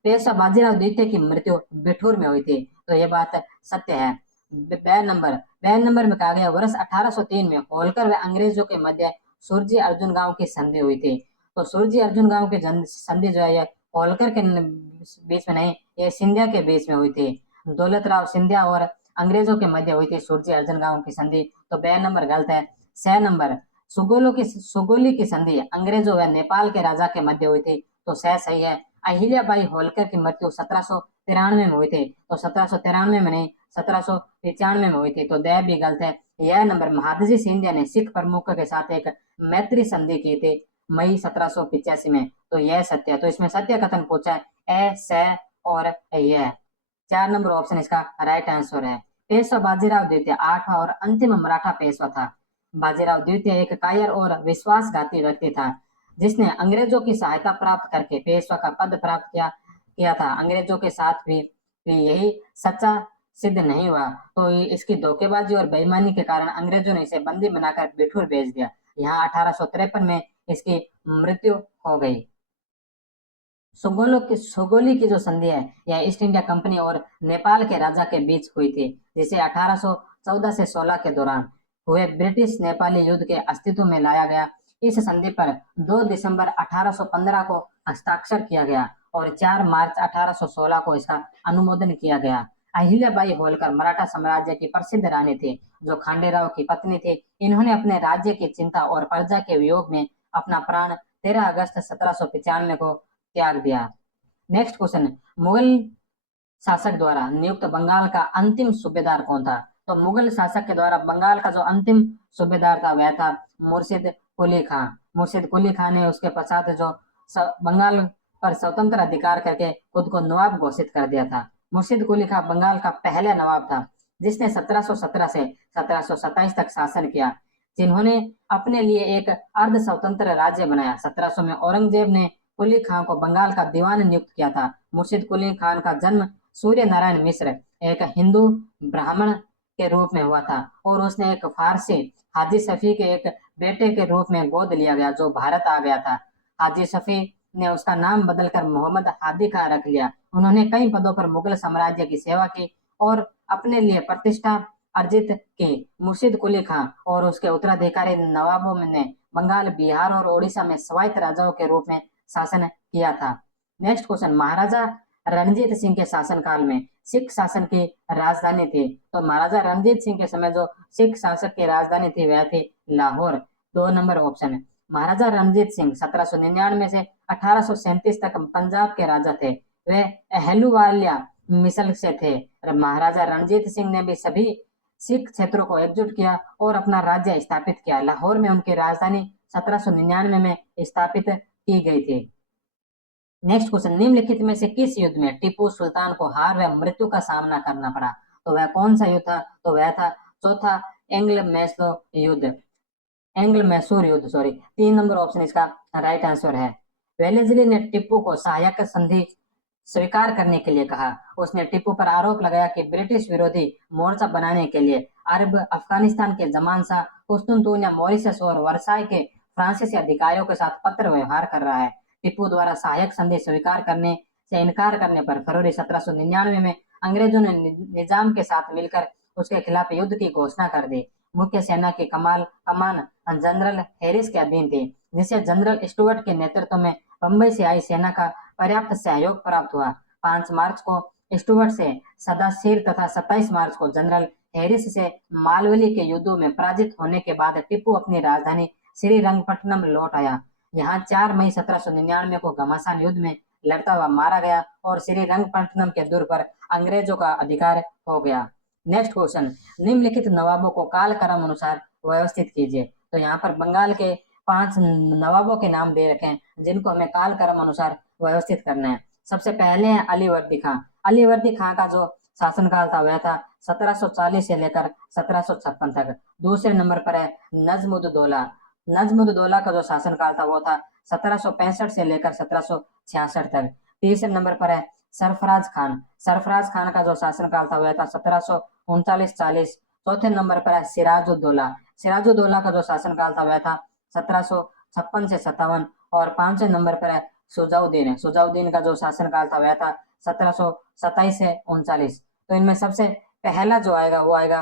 पेशवा बाजीराव द्वितीय की मृत्यु बिठूर में हुई थी, तो ये बात सत्य है। बयान नंबर में कहा गया वर्ष 1803 में होलकर व अंग्रेजों के मध्य सुरजी अर्जुन गांव की संधि हुई थी। तो सुरजी अर्जुन गांव की संधि जो है ये होलकर के बीच में नहीं, ये सिंधिया के बीच में हुई थी। दौलत राव सिंधिया और अंग्रेजों के मध्य हुई थी सुरजी अर्जुन गांव की संधि, तो बयान नंबर गलत है। 6 नंबर, सुगोली की संधि अंग्रेजों व नेपाल के राजा के मध्य हुई थी, तो सही है। अहिल्याबाई होलकर की मृत्यु 1793 में हुई थी, तो 1793 में नहीं, 1795 में हुई थी, तो दया भी गलत है। यह नंबर, महादजी सिंधिया ने सिख प्रमुखों के साथ एक मैत्री संधि की थी मई 1785 में, तो यह सत्य है। तो इसमें सत्य कथन पूछा है, स और यह 4 नंबर ऑप्शन इसका राइट आंसर है। पेशवा बाजीराव द्वितीय 8वां और अंतिम मराठा पेशवा था। बाजीराव द्वितीय एक कायर और विश्वासघाती व्यक्ति था, जिसने अंग्रेजों की सहायता प्राप्त करके पेशवा का पद प्राप्त किया था। अंग्रेजों के साथ भी यही सच्चा सिद्ध नहीं हुआ, तो इसकी धोखेबाजी और बेईमानी के कारण अंग्रेजों ने इसे बंदी बनाकर बिठूर भेज दिया। यहाँ 1853 में इसकी मृत्यु हो गई। सुगोली की जो संधि है यह ईस्ट इंडिया कंपनी और नेपाल के राजा के बीच हुई थी, जिसे 1814 से 16 के दौरान हुए ब्रिटिश नेपाली युद्ध के अस्तित्व में लाया गया। इस संधि पर 2 दिसंबर 1815 को हस्ताक्षर किया गया और 4 मार्च 1816 को इसका अनुमोदन किया गया। अहिल्याबाई होलकर मराठा साम्राज्य की प्रसिद्ध रानी थी, जो खांडेराव की पत्नी थी। इन्होंने अपने राज्य की चिंता और प्रजा के वियोग में अपना प्राण 13 अगस्त 1795 को त्याग दिया। नेक्स्ट क्वेश्चन, मुगल शासक द्वारा नियुक्त बंगाल का अंतिम सूबेदार कौन था? तो मुगल शासक के द्वारा बंगाल का जो अंतिम सूबेदार था वह था मुर्शिद कुली खां। मुर्शिद कुली खां ने उसके पश्चात जो बंगाल पर स्वतंत्र अधिकार करके खुद को नवाब घोषित कर दिया था। मुर्शिद कुली खां बंगाल का पहला नवाब था, जिसने 1717 से 1727 तक शासन किया, जिन्होंने अपने लिए एक अर्ध स्वतंत्र राज्य बनाया। 1700 में औरंगजेब ने कुली खां को बंगाल का दीवान नियुक्त किया था। मुर्शिद कुली खान का जन्म सूर्य नारायण मिश्र, एक हिंदू ब्राह्मण के रूप में हुआ था, और उसने एक फारसी हाजी शफी के एक बेटे के रूप में गोद लिया गया, जो भारत आ गया था। हाजी शफी ने उसका नाम बदलकर मोहम्मद हादी खां रख लिया। उन्होंने कई पदों पर मुगल साम्राज्य की सेवा की और अपने लिए प्रतिष्ठा अर्जित की। मुर्शिद कुली खां और उसके उत्तराधिकारी नवाबों ने बंगाल, बिहार और ओडिशा में स्वायत्त राजाओं के रूप में शासन किया था। नेक्स्ट क्वेश्चन, महाराजा रणजीत सिंह के शासनकाल में सिख शासन की राजधानी थी। तो महाराजा रणजीत सिंह के समय जो सिख शासक की राजधानी थी वह थी लाहौर। 2 नंबर ऑप्शन है। महाराजा रणजीत सिंह 1799 से 1837 तक पंजाब के राजा थे। वे अहलुवालिया मिसल से थे। महाराजा रणजीत सिंह ने भी सभी सिख क्षेत्रों को एकजुट किया और अपना राज्य स्थापित किया। लाहौर में उनकी राजधानी 1799 में स्थापित की गई थी। नेक्स्ट क्वेश्चन, निम्नलिखित में से किस युद्ध में टीपू सुल्तान को हार व मृत्यु का सामना करना पड़ा? तो वह कौन सा युद्ध था? तो वह था चौथा एंग्ल मैसूर युद्ध, सॉरी। 3 नंबर ऑप्शन इसका राइट आंसर है। वेलेस्ली ने टिप्पू को सहायक संधि स्वीकार करने के लिए कहा। उसने टिप्पू पर आरोप लगाया कि ब्रिटिश विरोधी मोर्चा बनाने के लिए अरब, अफगानिस्तान के जमान शाह, कुस्तुनतुनिया, मॉरिशस और वर्साई के फ्रांसीसी अधिकारियों के साथ पत्र व्यवहार कर रहा है। टिप्पू द्वारा सहायक संधि स्वीकार करने से इनकार करने पर फरवरी 1799 में अंग्रेजों ने निजाम के साथ मिलकर उसके खिलाफ युद्ध की घोषणा कर दी। मुख्य सेना की कमान जनरल हैरिस के अधीन थी, जिसे जनरल स्टुअर्ट के नेतृत्व में बंबई से आई सेना का पर्याप्त सहयोग प्राप्त हुआ। 5 मार्च को स्टुअर्ट से सदाशीर तथा 27 मार्च को जनरल हैरिस से मालवली के युद्धों में पराजित होने के बाद टिप्पू अपनी राजधानी श्रीरंगपट्टनम लौट आया। यहाँ 4 मई 1799 को घमासान युद्ध में लड़ता हुआ मारा गया और श्रीरंगपट्टनम के दुर्ग पर अंग्रेजों का अधिकार हो गया। नेक्स्ट क्वेश्चन, निम्नलिखित नवाबों को कालक्रम अनुसार व्यवस्थित कीजिए। तो यहाँ पर बंगाल के 5 नवाबों के नाम दे रखे हैं, जिनको हमें कालक्रम अनुसार व्यवस्थित करना है। सबसे पहले है अलीवर्दी खां। अलीवर्दी खां का जो शासनकाल था वह था 1740 से लेकर 1756 तक। दूसरे नंबर पर है नजमुद्दौला। नजमुद्दौला का जो शासनकाल था वो था 1765 से लेकर 1766 तक। तीसरे नंबर पर है सरफराज खान। सरफराज खान का जो शासनकाल था वह था 1739-40। चौथे नंबर पर है सिराजुद्दौला। सिराजुद्दौला का जो शासनकाल था वह था 1756 से 57। और 5वें नंबर पर है सुजाउद्दीन है। सुजाउद्दीन का जो शासनकाल था वह था 1727 से 39। तो इनमें सबसे पहला जो आएगा वो आएगा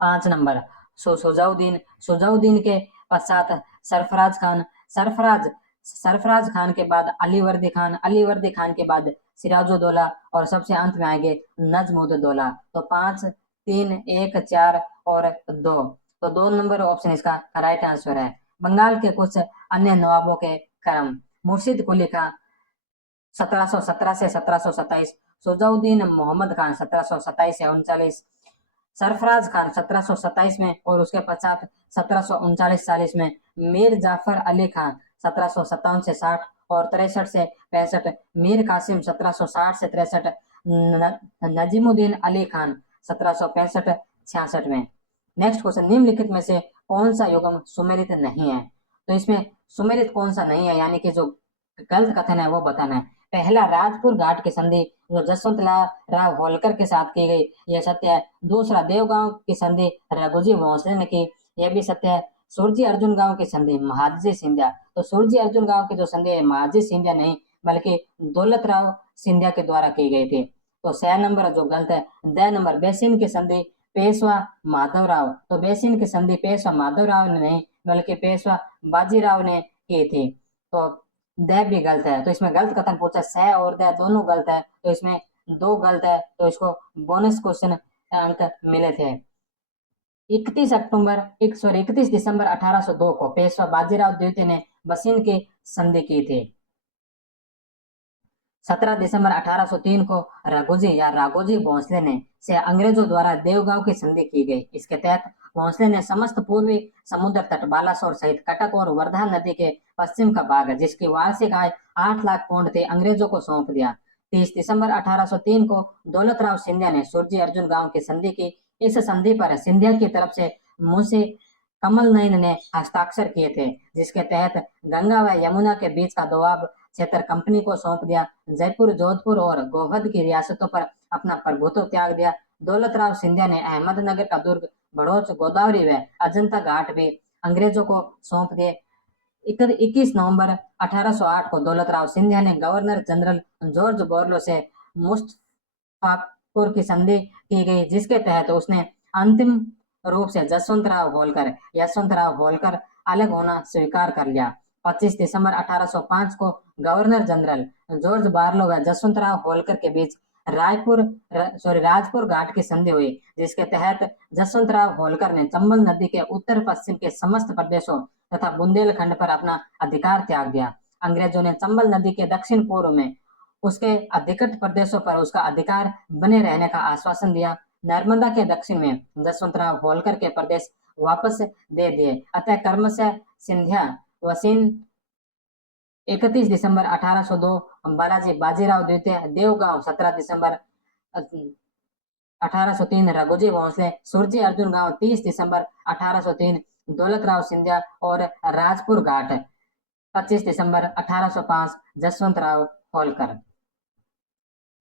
5 नंबर सुजाउद्दीन। सुजाउद्दीन के पश्चात सरफराज खान। सरफराज सरफराज खान के बाद अलीवर्दी खान। अलीवर्दी खान के बाद सिराजुद्दौला और सबसे अंत में आएंगे नजमुद्दौला। तो 5, 3, 1, 4 और 2। तो 2 नंबर ऑप्शन इसका राइट आंसर है। बंगाल के कुछ अन्य नवाबों के क्रम। मुर्शिद कुली खां 1717 से 1727। सुजाउद्दीन मोहम्मद खान 1727 से 39। सरफराज खान 1727 में और उसके पश्चात 1739-40 में। मीर जाफर अली खान 1757 से 60 और 63 से 65। मीर कासिम 1760 से 63। नजीमुद्दीन अली खान 1765-66 में। नेक्स्ट क्वेश्चन, निम्नलिखित में से कौन सा युग्म सुमेलित नहीं है? तो इसमें सुमेलित कौन सा नहीं है यानी कि जो गलत कथन है वो बताना है। पहला, राजपुर घाट की संधि जो जसवंत राव होलकर के साथ की गई, यह सत्य है। दूसरा, देवगांव की संधि रघुजी भोसले ने की, यह भी सत्य है। सुरजी अर्जुन गांव की संधि महादजी सिंधिया। तो सुरजी अर्जुन गांव की जो संधि है महादजी सिंधिया नहीं बल्कि दौलत राव सिंधिया के द्वारा की गई थी। तो 6 नंबर जो गलत है। 2 नंबर, बेसिन की संधि पेशवा माधवराव। तो बेसिन की संधि पेशवा माधवराव ने नहीं बल्कि पेशवा बाजीराव ने की थी। तो द भी गलत है। तो इसमें गलत कथन पूछा, स और द दोनों गलत है। तो इसमें 2 गलत है। तो इसको बोनस क्वेश्चन अंक मिले थे। 31 दिसंबर 1802 को पेशवा बाजीराव द्वितीय ने बसीन की संधि की थी। 17 दिसंबर 1803 को रघुजी या राघोजी भोसले ने से अंग्रेजों द्वारा देवगांव की संधि की गई। इसके तहत भोसले ने समस्त पूर्वी समुद्र तट बालासोर सहित कटक और वर्धा नदी के पश्चिम का भाग जिसकी वार्षिक आय 8 लाख पाउंड थी अंग्रेजों को सौंप दिया। 30 दिसंबर 1803 को दौलत राव सिंधिया ने सुरजी अर्जुन गांव की संधि की। इस संधि पर सिंधिया की तरफ से मुंशी कमल नयन ने हस्ताक्षर किए थे जिसके तहत गंगा व यमुना के बीच का दोआब क्षेत्र कंपनी को सौंप दिया। जयपुर, जोधपुर और गोवध की रियासतों पर अपना प्रभुत्व त्याग दिया। दौलत राव सिंधिया ने अहमदनगर का दुर्ग, भड़ोच, गोदावरी व अजंता घाट भी अंग्रेजों को सौंप दिए। 21 नवंबर 1808 को दौलत राव सिंधिया ने गवर्नर जनरल जॉर्ज बोरलो से मुस्तफापुर की संधि की गई जिसके तहत उसने अंतिम रूप से यशवंत राव होलकर अलग होना स्वीकार कर लिया। 25 दिसंबर 1805 को गवर्नर जनरल जॉर्ज बार्लो व जसवंतराव होलकर के बीच राजपुर घाट की संधि हुई जिसके तहत जसवंतराव होलकर ने चंबल नदी के उत्तर पश्चिम के समस्त प्रदेशों तथा बुंदेलखंड पर अपना अधिकार त्याग दिया। अंग्रेजों ने चंबल नदी के दक्षिण पूर्व में उसके अधिकृत प्रदेशों पर उसका अधिकार बने रहने का आश्वासन दिया। नर्मदा के दक्षिण में जसवंतराव होलकर के प्रदेश वापस दे दिए। अतः क्रमशः सिंधिया वसीन 31 दिसंबर 1802, बालाजी बाजीराव द्वितीय, देवगांव 17 दिसंबर 1803, रघुजी भोसले, सुरजी अर्जुन गांव 30 दिसंबर 1803, दौलत राव सिंधिया और राजपुर घाट 25 दिसंबर 1805, जसवंत राव होलकर।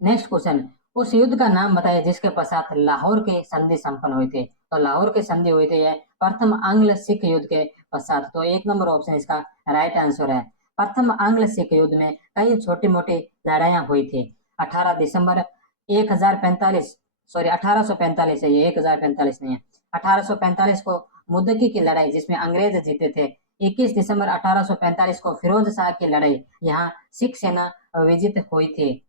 नेक्स्ट क्वेश्चन, उस युद्ध का नाम बताइए जिसके पश्चात लाहौर की संधि संपन्न हुई थी। तो लाहौर की संधि हुई थी यह प्रथम आंग्ल सिख युद्ध के पश्चात। तो 1 नंबर ऑप्शन इसका राइट आंसर है। प्रथम आंग्ल सिख युद्ध में कई छोटी मोटी लड़ाइयां हुई थी। 18 दिसंबर 1845 है, ये 1045 नहीं है। 1845 को मुद्दकी की लड़ाई जिसमें अंग्रेज जीते थे। 21 दिसंबर 1845 को फिरोज शाह की लड़ाई, यहाँ सिख सेना विजित हुई थी।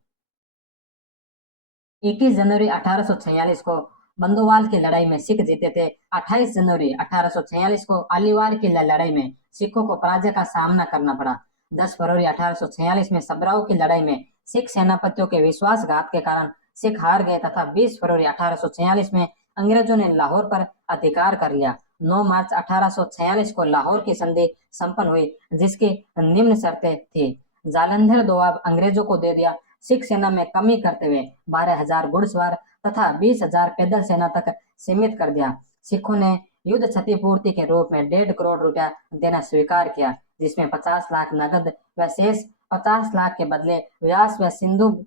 21 जनवरी 1846 को बंदोवाल की लड़ाई में सिख जीते थे। 28 जनवरी 1846 को अलीवार की लड़ाई में सिखों को पराजय का सामना करना पड़ा। 10 फरवरी 1846 में सबराव की लड़ाई में सिख सेनापतियों के विश्वासघात के कारण सिख हार गए तथा 20 फरवरी 1846 में अंग्रेजों ने लाहौर पर अधिकार कर लिया। 9 मार्च 1846 को लाहौर की संधि संपन्न हुई जिसकी निम्न शर्तें थी। जालंधर दोआब अंग्रेजों को दे दिया। सिख सेना में कमी करते हुए 12,000 घुड़सवार तथा 20,000 पैदल सेना तक सीमित कर दिया। सिखों ने युद्ध क्षतिपूर्ति के रूप में 1.5 करोड़ रुपया देना स्वीकार किया जिसमें 50 लाख नगद व शेष 50 लाख के बदले व्यास व सिंधु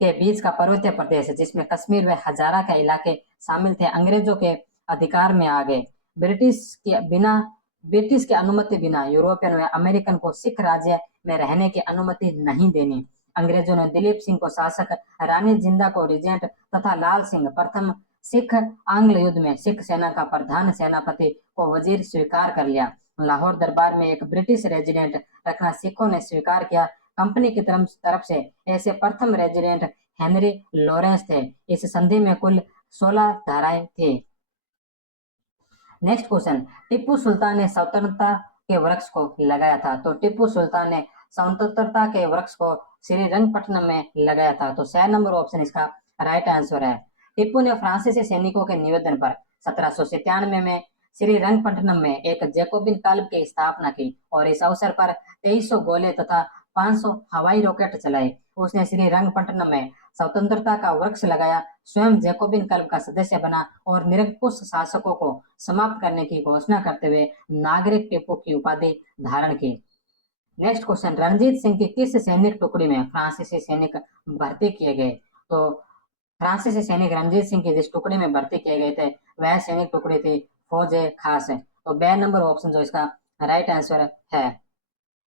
के बीच का पर्वतीय प्रदेश जिसमें कश्मीर व हजारा के इलाके शामिल थे अंग्रेजों के अधिकार में आ गए। ब्रिटिश के बिना ब्रिटिश की अनुमति बिना यूरोपियन व अमेरिकन को सिख राज्य में रहने की अनुमति नहीं देनी। अंग्रेजों ने दिलीप सिंह को शासक, रानी जिंदा को रिजेंट तथा लाल सिंह प्रथम सिख आंग्ल युद्ध में सिख सेना का प्रधान सेनापति को वजीर स्वीकार कर लिया। लाहौर दरबार में एक ब्रिटिश रेजिडेंट रखना सिखों ने स्वीकार किया। कंपनी की तरफ से ऐसे प्रथम रेजिडेंट हेनरी लॉरेंस थे। इस संधि में कुल 16 धाराएं थी। नेक्स्ट क्वेश्चन, टीपू सुल्तान ने स्वतंत्रता के वृक्ष को लगाया था। तो टीपू सुल्तान ने स्वतंत्रता के वृक्ष को श्रीरंगपट्टनम में लगाया था। तो 6 नंबर ऑप्शन इसका राइट आंसर है। टीपू ने फ्रांसीसी सैनिकों के निवेदन पर 1797 में श्रीरंगपट्टनम में एक जैकोबिन क्लब की स्थापना की और इस अवसर पर 2300 गोले तथा 500 हवाई रॉकेट चलाए। उसने श्रीरंगपट्टनम में स्वतंत्रता का वृक्ष लगाया, स्वयं जैकोबिन क्लब का सदस्य बना और निरंकुश शासकों को समाप्त करने की घोषणा करते हुए नागरिक टीपू की उपाधि धारण की। नेक्स्ट क्वेश्चन, रणजीत सिंह की किस सैनिक टुकड़ी में फ्रांसीसी सैनिक भर्ती किए गए। तो फ्रांसीसी सैनिक रणजीत सिंह की जिस टुकड़ी में भर्ती किए गए थे वह सैनिक टुकड़ी थी फौज खास है। तो 2 नंबर ऑप्शन जो इसका राइट आंसर है।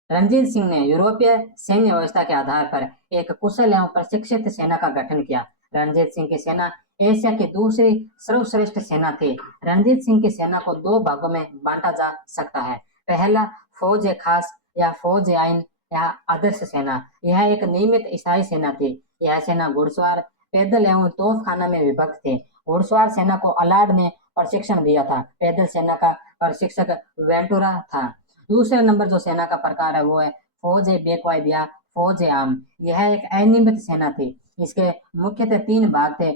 रणजीत सिंह ने यूरोपीय सैन्य व्यवस्था के आधार पर एक कुशल एवं प्रशिक्षित सेना का गठन किया। रणजीत सिंह की सेना एशिया की दूसरी सर्वश्रेष्ठ सेना थी। रणजीत सिंह की सेना को 2 भागों में बांटा जा सकता है। पहला, फौज खास या फौज आइन या आदर्श सेना। यह एक नियमित स्थायी सेना थी। यह सेना घुड़सवार, पैदल एवं तोपखाना में विभक्त थी। घुड़सवार सेना को अलार्ड ने प्रशिक्षण दिया था। पैदल सेना का प्रशिक्षक वेंटुरा था। दूसरे नंबर जो सेना का प्रकार है वो है फौज बैकवाइड या फौज आम। यह एक अनियमित सेना थी। इसके मुख्यतः 3 भाग थे,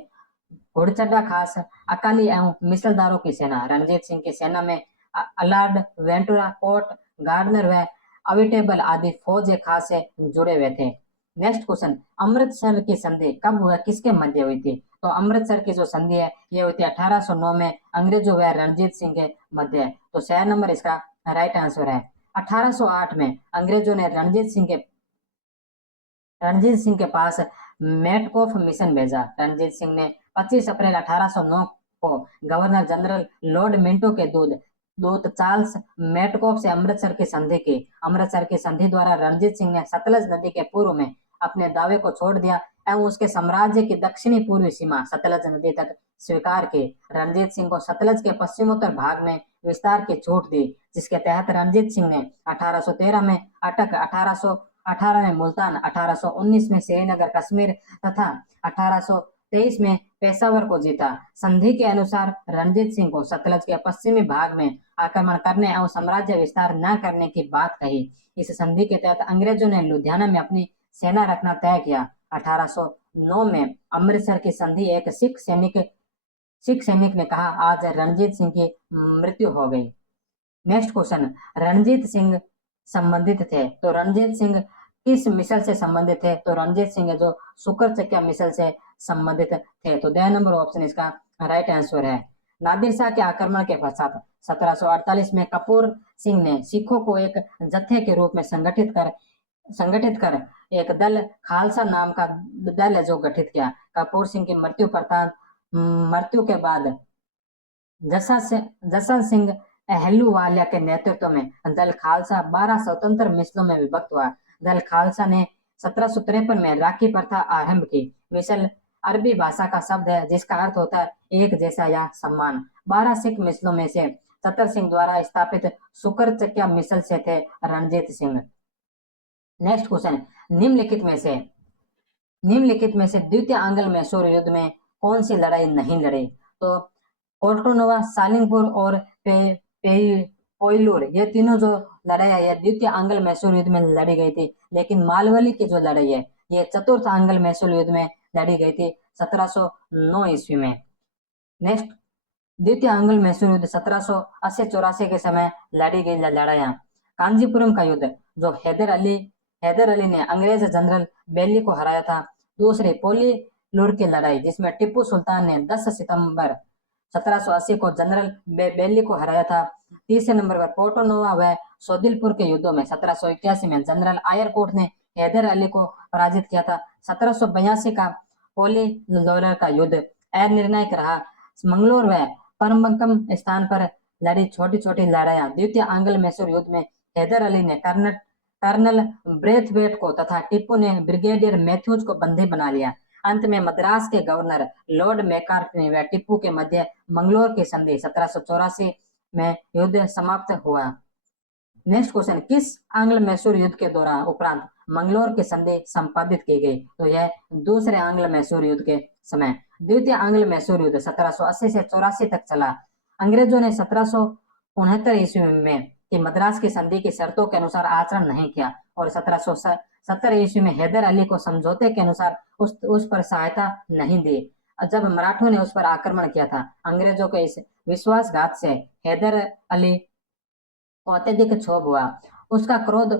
घुड़चड्डा खास, अकाली एवं मिसलदारों की सेना। रणजीत सिंह की सेना में अलार्ड, वेंटुरा, कोट, गार्डनर व अविटेबल आदि फौज खास से जुड़े हुए थे। नेक्स्ट क्वेश्चन, अमृतसर की संधि कब हुआ, किसके मध्य हुई थी। तो अमृतसर की जो संधि है ये हुई थी 1809 में अंग्रेजों व रणजीत सिंह के मध्य। तो 6 नंबर इसका राइट आंसर है। 1808 में अंग्रेजों ने रणजीत सिंह के पास मेटकॉफ मिशन भेजा। रणजीत सिंह ने 25 अप्रैल 1809 को गवर्नर जनरल लॉर्ड मिंटो के दूत चार्ल्स मेटकॉफ से अमृतसर की संधि की। अमृतसर की संधि द्वारा रणजीत सिंह ने सतलज नदी के पूर्व में अपने दावे को छोड़ दिया एवं उसके साम्राज्य की दक्षिणी पूर्वी सीमा सतलज नदी तक स्वीकार की। रणजीत सिंह को सतलज के पश्चिमोत्तर भाग में विस्तार की छूट दी, जिसके तहत रणजीत सिंह ने 1813 में अटक, 1818 में मुल्तान, 1819 में श्रीनगर कश्मीर तथा 1823 में पेशावर को जीता। संधि के अनुसार रणजीत सिंह को सतलज के पश्चिमी भाग में आक्रमण करने और साम्राज्य विस्तार न करने की बात कही। इस संधि के तहत अंग्रेजों ने लुधियाना में अपनी सेना रखना तय किया। 1809 में अमृतसर की संधि एक सिख सैनिक ने कहा, आज रणजीत सिंह की मृत्यु हो गई। नेक्स्ट क्वेश्चन, रणजीत सिंह संबंधित थे। तो रणजीत सिंह किस मिसल से संबंधित थे। तो रणजीत सिंह जो शुक्र चक्या मिसल से संबंधित थे। तो 2 नंबर ऑप्शन इसका राइट आंसर है। नादिर शाह के आक्रमण के पश्चात 1748 में कपूर सिंह ने सिखों को एक जत्थे के रूप में संगठित कर एक दल खालसा नाम का दल है जो गठित किया। कपूर सिंह की मृत्यु के बाद जसवंत सिंह अहलूवालिया के नेतृत्व में दल खालसा 12 स्वतंत्र मिसलों में विभक्त हुआ। दल खालसा ने 1753 में राखी प्रथा आरंभ की। मिसल अरबी भाषा का शब्द है जिसका अर्थ होता है एक जैसा या सम्मान। 12 सिख मिसलों में से चतर सिंह द्वारा स्थापित शुक्र चक्या मिसल से थे रणजीत सिंह। नेक्स्ट क्वेश्चन, निम्नलिखित में से द्वितीय आंग्ल मैसूर युद्ध में कौन सी लड़ाई नहीं लड़ी। तो कोर्टोनोवा, सालिंगपुर और पोइलूर, ये तीनों जो लड़ाई है द्वितीय आंग्ल मैसूर युद्ध में लड़ी गई थी। लेकिन मालवली की जो लड़ाई है ये चतुर्थ आंग्ल मैसूर युद्ध में लड़ी गई थी 1709 ईस्वी में। नेक्स्ट, द्वितीय आंग्ल मैसूर युद्ध 1780-84 के समय लड़ी गई लड़ाइयां। कांजीपुरम का युद्ध जो हैदर अली ने अंग्रेज जनरल बेली को हराया था। दूसरी पोलीलूर की लड़ाई जिसमें टिप्पू सुल्तान ने 10 सितंबर 1780 को जनरल बेली को हराया था। तीसरे नंबर पर पोर्टोनोवा व सोदिलपुर के युद्धों में 1781 में जनरल आयरकोट ने हैदर अली को पराजित किया था। 1782 का पोलीलोर का युद्ध अनिर्णायक रहा। मंगलोर व परम्बकम स्थान पर लड़ी छोटी छोटी लड़ाइयां। द्वितीय आंग्ल मैसूर युद्ध में हैदर अली ने कर्नल ब्रेथवेट को तथा टिप्पू ने ब्रिगेडियर मैथ्यूज को बंदी बना लिया। अंत में मद्रास के गवर्नर लॉर्ड मैकार्टनी व टिप्पू के मध्य मंगलोर की संधि 1784 में युद्ध समाप्त हुआ। नेक्स्ट क्वेश्चन, किस आंग्ल मैसूर युद्ध के दौरान उपरांत मंगलोर की संधि संपादित की गई? तो यह दूसरे आंग्ल मैसूर युद्ध के समय। द्वितीय आंग्ल मैसूर युद्ध 1780 से 84 तक चला। अंग्रेजों ने 1769 ईस्वी में कि मद्रास की संधि की शर्तों के अनुसार आचरण नहीं किया और 1770 ईस्वी में हैदर अली को समझौते के अनुसार उस पर सहायता नहीं दी। जब मराठों ने उस पर आक्रमण किया था, अंग्रेजों के इस विश्वासघात से हैदर अली को अत्यधिक क्षोभ हुआ। उसका क्रोध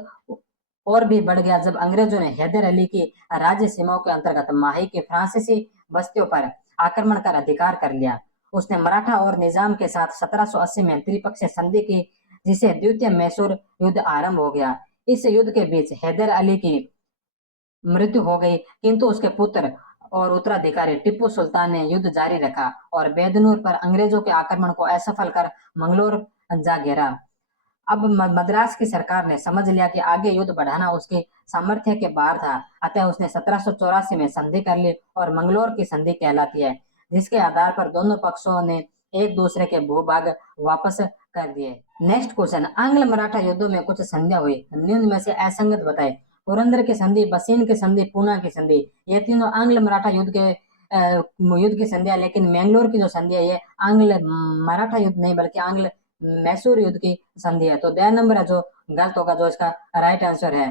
और भी बढ़ गया जब अंग्रेजों ने हैदर अली की राज्य सीमाओं के अंतर्गत माही की फ्रांसीसी बस्तियों पर आक्रमण कर अधिकार कर लिया। उसने मराठा और निजाम के साथ 1780 में त्रिपक्षीय संधि की, जिसे द्वितीय मैसूर युद्ध आरंभ हो गया। इस युद्ध के बीच हैदर अली की मृत्यु हो गई, किंतु उसके पुत्र और उत्तराधिकारी टिप्पू सुल्तान ने युद्ध जारी रखा और बेदनूर पर अंग्रेजों के आक्रमण को असफल कर मंगलोर जा घेरा। अब मद्रास की सरकार ने समझ लिया कि आगे युद्ध बढ़ाना उसकी सामर्थ्य के बाहर था, अतः उसने 1784 में संधि कर ली और मंगलोर की संधि कहलाती है, जिसके आधार पर दोनों पक्षों ने एक दूसरे के भूभाग वापस कर दिए। नेक्स्ट क्वेश्चन, आंग्ल मराठा युद्धों में कुछ संधियां हुई, निम्न में से असंगत बताए। पुरंदर की संधि, बसीन की संधि, पूना की संधि, ये तीनों आंग्ल मराठा युद्ध की संधियां, लेकिन मैंगलोर की जो संधि है ये आंग्ल मराठा युद्ध नहीं बल्कि आंग्ल मैसूर युद्ध की संधि है। तो द नंबर है जो गलत होगा, जो इसका राइट आंसर है।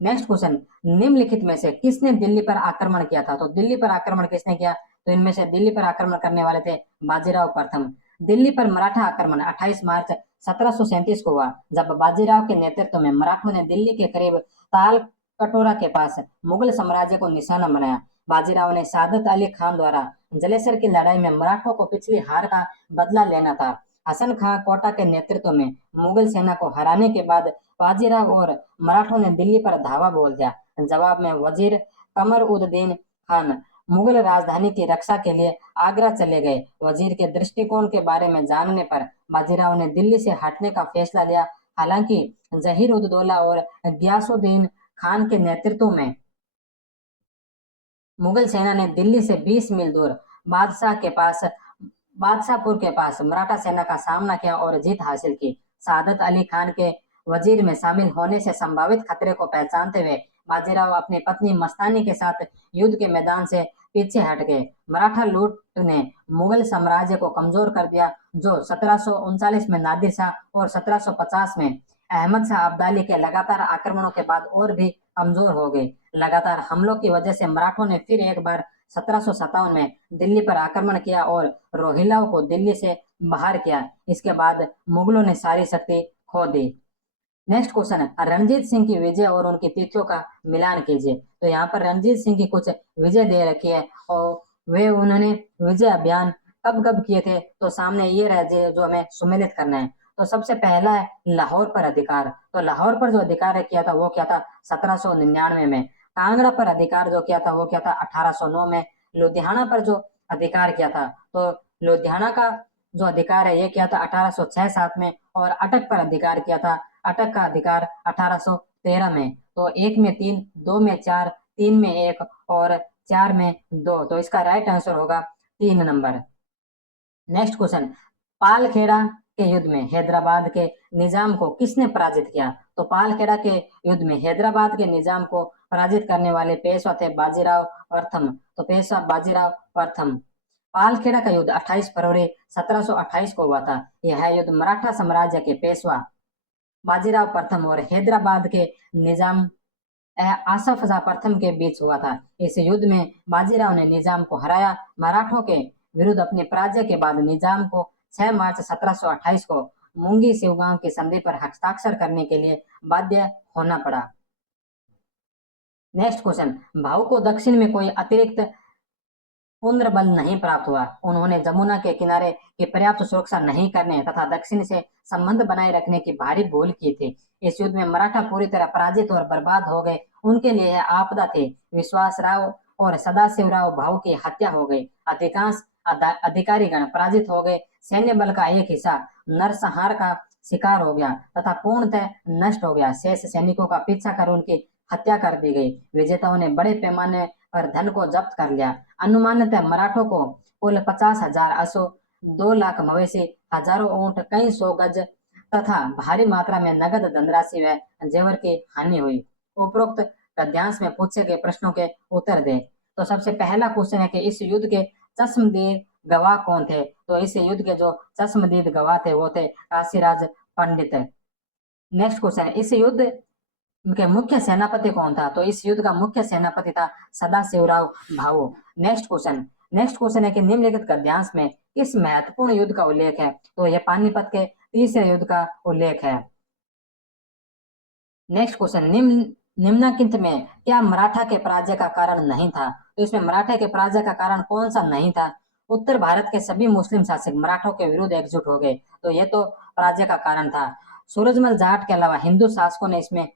नेक्स्ट क्वेश्चन, निम्नलिखित में से किसने दिल्ली पर आक्रमण किया था? तो दिल्ली पर आक्रमण किसने किया? तो इनमें से दिल्ली पर आक्रमण करने वाले थे बाजीराव प्रथम। दिल्ली पर मराठा आक्रमण 28 मार्च 1737 को हुआ, जब बाजीराव के नेतृत्व में मराठों ने दिल्ली के करीब ताल कटोरा के पास मुगल साम्राज्य को निशाना बनाया। बाजीराव ने सादत अली खान द्वारा जलेसर की लड़ाई में मराठों को पिछली हार का बदला लेना था। हसन खां कोटा के नेतृत्व में मुगल सेना को हराने के बाद बाजीराव और मराठों ने दिल्ली पर धावा बोल दिया। जवाब में वजीर कमर उद दीन खान मुगल राजधानी की रक्षा के लिए आगरा चले गए। वजीर के दृष्टिकोण के बारे में जानने पर बाजीराव ने दिल्ली से हटने का फैसला लिया। हालांकि जहीर उद दौला और गयासुद्दीन खान के नेतृत्व में मुगल सेना ने दिल्ली से 20 मील दूर बादशाहपुर के पास मराठा सेना का सामना किया और जीत हासिल की। सादत अली खान के वजीर में शामिल होने से संभावित खतरे को पहचानते हुए बाजीराव अपनी पत्नी मस्तानी के साथ युद्ध के मैदान से पीछे हट गए। मराठा लूट ने मुगल साम्राज्य को कमजोर कर दिया, जो 1739 में नादिर शाह और 1750 में अहमद शाह अब्दाली के लगातार आक्रमणों के बाद और भी कमजोर हो गए। लगातार हमलों की वजह से मराठों ने फिर एक बार 1757 में दिल्ली पर आक्रमण किया और रोहिल्लाओं को दिल्ली से बाहर किया। इसके बाद मुगलों ने सारी शक्ति खो दी। नेक्स्ट क्वेश्चन है, रणजीत सिंह की विजय और उनकी तिथियों का मिलान कीजिए। तो यहाँ पर रणजीत सिंह की कुछ विजय दे रखी है और वे उन्होंने विजय अभियान कब कब किए थे, तो सामने ये रहे जो हमें सुमेलित करना है। तो सबसे पहला है लाहौर पर अधिकार। तो लाहौर पर जो अधिकार किया था वो क्या था 1799 में। कांगड़ा पर अधिकार जो किया था वो क्या था 1809 में। लुधियाना पर जो अधिकार किया था, तो लुधियाना का जो अधिकार है ये क्या था 1806-7 में। और अटक पर अधिकार किया था, अटक का अधिकार 1813 में। तो 1 में 3, 2 में 4, 3 में 1 और 4 में 2। तो इसका राइट आंसर होगा 3 नंबर। नेक्स्ट क्वेश्चन, पालखेड़ा के युद्ध में हैदराबाद के निजाम को किसने पराजित किया? तो पालखेड़ा के युद्ध में हैदराबाद के निजाम को पराजित करने वाले पेशवा थे बाजीराव प्रथम। तो पेशवा बाजीराव प्रथम। पालखेड़ा का युद्ध 28 फरवरी 1728 को हुआ था। यह युद्ध मराठा साम्राज्य के पेशवा बाजीराव प्रथम और हैदराबाद के निजाम आसफ जाह प्रथम के बीच हुआ था। इस युद्ध में बाजीराव ने निजाम को हराया। मराठों के विरुद्ध अपने पराजय के बाद निजाम को 6 मार्च 1728 को मुंगी शिवगांव की संधि पर हस्ताक्षर करने के लिए बाध्य होना पड़ा। नेक्स्ट क्वेश्चन, भाऊ को दक्षिण में कोई अतिरिक्त पुनर्बल नहीं प्राप्त हुआ। उन्होंने जमुना के किनारे की पर्याप्त सुरक्षा नहीं करने तथा दक्षिण से संबंध बनाए रखने की भारी भूल की थी। इस युद्ध में मराठा पूरी तरह पराजित और बर्बाद हो गए। उनके लिए यह आपदा थी। विश्वासराव और सदाशिवराव भाऊ की हत्या हो गई। अधिकांश अधिकारीगण पराजित हो गए। सैन्य बल का एक हिस्सा नरसंहार का शिकार हो गया तथा पूर्णतः नष्ट हो गया। शेष सैनिकों का पीछा कर उनकी हत्या कर दी गई। विजेताओं ने बड़े पैमाने पर धन को जब्त कर लिया। अनुमानतः मराठों को कुल 50,000 अश्व, 2 लाख मवेशी, हजारों ऊंट, कई सौ गज तथा भारी मात्रा में नगद धनराशि व जेवर की हानि हुई। उपरोक्त गद्यांश में पूछे गए प्रश्नों के उत्तर दें। तो सबसे पहला क्वेश्चन है कि इस युद्ध के चश्मदीद गवाह कौन थे? तो इस युद्ध के जो चश्मदीद गवाह थे वो थे काशीराज पंडित। नेक्स्ट क्वेश्चन है, इस युद्ध के मुख्य सेनापति कौन था? तो इस युद्ध का मुख्य सेनापति था सदाशिवराव भाऊ। नेक्स्ट क्वेश्चन है कि निम्नलिखित गद्यांश में किस महत्वपूर्ण युद्ध का उल्लेख है? तो यह पानीपत के तीसरे युद्ध का उल्लेख है। नेक्स्ट क्वेश्चन, निम्नलिखित में क्या मराठा के पराजय का कारण नहीं था? तो इसमें मराठा के पराजय का कारण कौन सा नहीं था? उत्तर भारत के सभी मुस्लिम शासक मराठों के विरुद्ध एकजुट हो गए, तो यह तो पराजय का कारण था। सूरजमल जाट के अलावा हिंदू शासकों ने इसमें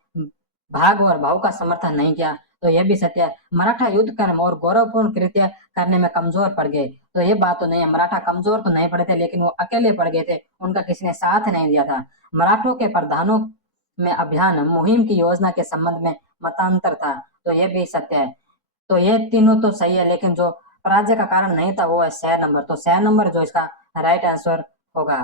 भाग और भाव का समर्थन नहीं किया, तो यह भी सत्य है। मराठा युद्ध कर्म और गौरवपूर्ण कृत्य करने में कमजोर पड़ गए, तो ये बात तो नहीं है। मराठा कमजोर तो नहीं पड़े थे, लेकिन वो अकेले पड़ गए थे, उनका किसी ने साथ नहीं दिया था। मराठों के प्रधानों में अभियान मुहिम की योजना के संबंध में मतांतर था, तो यह भी सत्य है। तो ये तीनों तो सही है, लेकिन जो पराजय का कारण नहीं था वो है 6 नंबर। तो 6 नंबर जो इसका राइट आंसर होगा।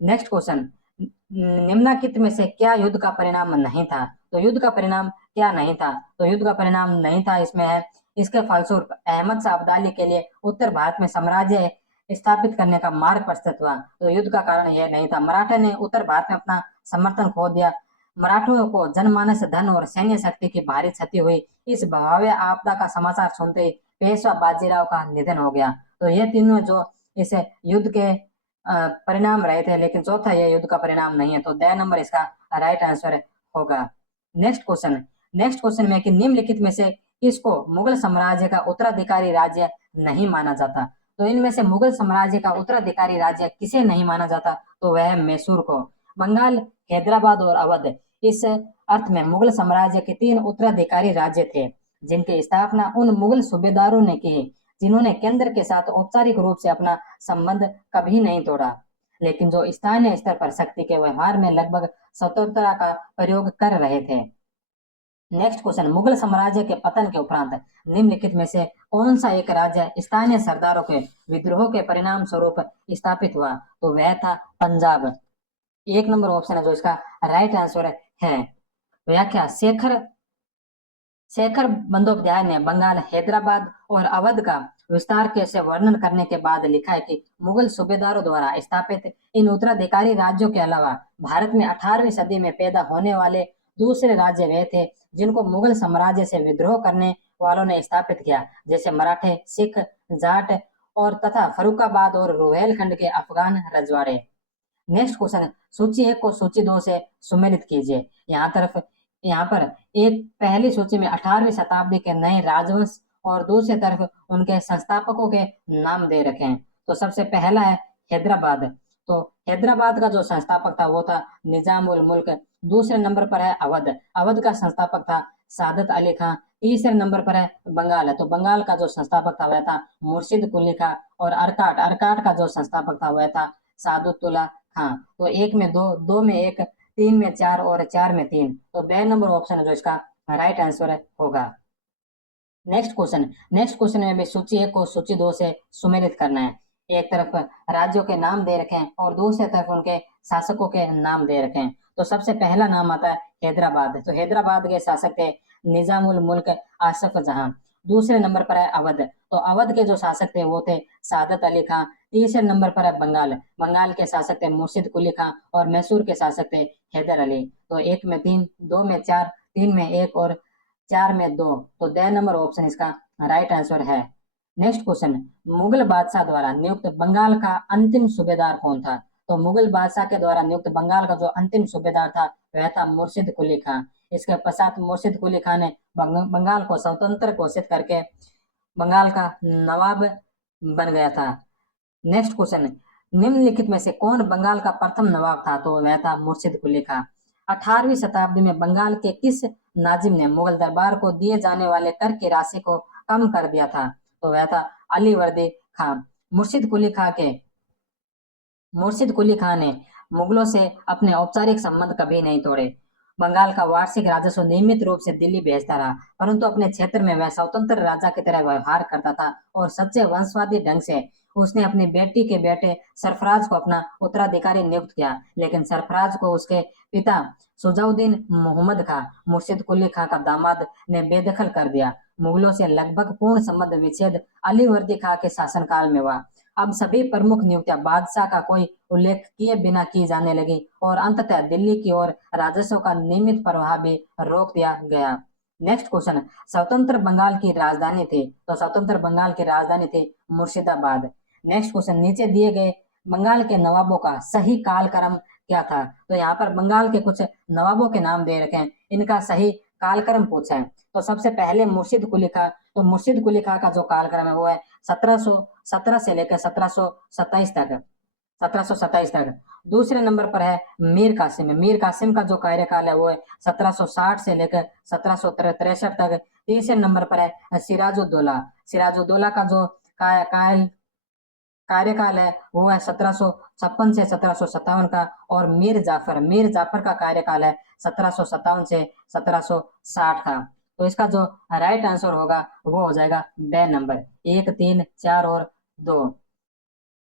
नेक्स्ट क्वेश्चन, निम्नलिखित में से क्या युद्ध का परिणाम नहीं था? तो युद्ध का परिणाम क्या नहीं था? तो युद्ध का परिणाम नहीं था इसमें है, इसके फलस्वरूप अहमद शाह अब्दाली के लिए उत्तर भारत में साम्राज्य स्थापित करने का मार्ग प्रशस्त हुआ। तो युद्ध का कारण यह नहीं था। मराठा ने उत्तर भारत में अपना समर्थन खो दिया। मराठों को जनमानस, धन और सैन्य शक्ति की भारी क्षति हुई। इस भयावह आपदा का समाचार सुनते ही पेशवा बाजीराव का निधन हो गया। तो ये तीनों जो इस युद्ध के परिणाम रहे थे, लेकिन चौथा ये युद्ध का परिणाम नहीं है, तो 2 नंबर इसका राइट आंसर होगा। नेक्स्ट क्वेश्चन में कि निम्नलिखित में से किसको मुगल साम्राज्य का उत्तराधिकारी राज्य नहीं माना जाता? तो इनमें से मुगल साम्राज्य का उत्तराधिकारी राज्य किसे नहीं माना जाता? तो वह मैसूर को। बंगाल, हैदराबाद और अवध, इस अर्थ में मुगल साम्राज्य के 3 उत्तराधिकारी राज्य थे, जिनकी स्थापना उन मुगल सूबेदारों ने की जिन्होंने केंद्र के साथ औपचारिक रूप से अपना संबंध कभी नहीं तोड़ा, लेकिन जो स्थानीय स्तर पर शक्ति के व्यवहार में लगभग स्वतंत्रता का प्रयोग कर रहे थे। नेक्स्ट क्वेश्चन, मुगल साम्राज्य के पतन के उपरांत निम्नलिखित में से कौन सा एक राज्य स्थानीय सरदारों के विद्रोह के परिणाम स्वरूप स्थापित हुआ? तो वह था पंजाब। 1 नंबर ऑप्शन है जो इसका राइट आंसर है। व्याख्या, शेखर बंदोपाध्याय ने बंगाल, हैदराबाद और अवध का विस्तार के से वर्णन करने के बाद लिखा है कि मुगल सूबेदारों द्वारा स्थापित इन उत्तराधिकारी राज्यों के अलावा भारत में 18वीं सदी में पैदा होने वाले दूसरे राज्य वे थे जिनको मुगल साम्राज्य से विद्रोह करने वालों ने स्थापित किया, जैसे मराठे, सिख, जाट और तथा फरुखाबाद और रुहेलखंड के अफगान रजवाड़े। नेक्स्ट क्वेश्चन, सूची 1 को सूची 2 से सुमेलित कीजिए। यहाँ पर एक पहली सूची में 18वीं शताब्दी के नए राजवंश और दूसरी तरफ उनके संस्थापकों के नाम दे रखे हैं। तो सबसे पहला है हैदराबाद। तो हैदराबाद का जो संस्थापक था वो था निजाम उल मुल्क। दूसरे नंबर पर है अवध का संस्थापक था सादत अली खां। तीसरे नंबर पर है बंगाल। तो बंगाल का जो संस्थापक था वह था मुर्शिद कुली खां। और अर्काट का जो संस्थापक था वह था सादुतुल्ला खां। तो 1 में 2, 2 में 1, 3 में 4 और 4 में 3। तो 2 नंबर ऑप्शन है जो इसका राइट आंसर होगा। नेक्स्ट क्वेश्चन में भी सूची 1 को सूची 2 से सुमेलित करना है। एक तरफ राज्यों के नाम दे रखे हैं और दूसरी तरफ उनके शासकों के नाम दे रखे हैं। तो सबसे पहला नाम आता है हैदराबाद। तो हैदराबाद के शासक थे निजाम उल मुल्क आसफ जहां। दूसरे नंबर पर है अवध। तो अवध के जो शासक थे वो थे सादत अली खां। तीसरे नंबर पर है बंगाल के शासक थे मुर्शिद कुली खां और मैसूर के शासक थे हैदर अली। तो 1 में 3, 2 में 4, 3 में 1 और 4 में 2। तो 2 नंबर ऑप्शन इसका राइट आंसर है। नेक्स्ट क्वेश्चन, मुगल बादशाह द्वारा नियुक्त बंगाल का अंतिम सूबेदार कौन था? तो मुगल बादशाह के द्वारा नियुक्त बंगाल का जो अंतिम सूबेदार था वह था मुर्शिद कुली खां। इसके पश्चात मुर्शिद कुली खां ने बंगाल को स्वतंत्र घोषित करके बंगाल का नवाब बन गया था। नेक्स्ट क्वेश्चन, निम्नलिखित में से कौन बंगाल का प्रथम नवाब था? तो वह था मुर्शिद कुली खां। 18वीं शताब्दी में बंगाल के किस नाजिम ने मुगल दरबार को दिए जाने वाले कर की राशि को कम कर दिया था? तो वह था अलीवर्दी खां। मुर्शिद कुली खां ने मुगलों से अपने औपचारिक संबंध कभी नहीं तोड़े। बंगाल का वार्षिक राजस्व नियमित रूप से दिल्ली भेजता रहा, परंतु अपने क्षेत्र में वह स्वतंत्र राजा की तरह व्यवहार करता था और सच्चे वंशवादी ढंग से उसने अपनी बेटी के बेटे सरफराज को अपना उत्तराधिकारी नियुक्त किया, लेकिन सरफराज को उसके पिता सुजाउद्दीन मोहम्मद खां, मुर्शिद कुली खां का दामाद, ने बेदखल कर दिया। मुगलों से लगभग पूर्ण संबंध विच्छेद अलीवर्दी खां के शासनकाल में हुआ। अब सभी प्रमुख नियुक्तियां बादशाह का कोई उल्लेख किए बिना की जाने लगी और अंततः दिल्ली की ओर राजस्व का नियमित प्रवाह भी रोक दिया गया। नेक्स्ट क्वेश्चन, स्वतंत्र बंगाल की राजधानी थी, तो स्वतंत्र बंगाल की राजधानी थी मुर्शिदाबाद। नेक्स्ट क्वेश्चन, नीचे दिए गए बंगाल के नवाबों का सही कालक्रम क्या था? तो यहाँ पर बंगाल के कुछ नवाबों के नाम दे रखे हैं, इनका सही कालक्रम पूछा है। तो सबसे पहले मुर्शिद कुली खां, तो मुर्शिद कुली खां का जो कालक्रम है वो है 1717 से लेकर 1727 तक। दूसरे नंबर पर है मीर कासिम। मीर कासिम का जो कार्यकाल है वो है 1760 से लेकर 1763 तक। तीसरे नंबर पर है सिराजुद्दौला। सिराजुद्दौला का जो कार्यकाल है वो है 1756 से 1757 का। और मीर जाफर का कार्यकाल है 1757 से 1760 का। तो इसका जो राइट आंसर होगा वो हो जाएगा बे नंबर 1, 3, 4 और 2।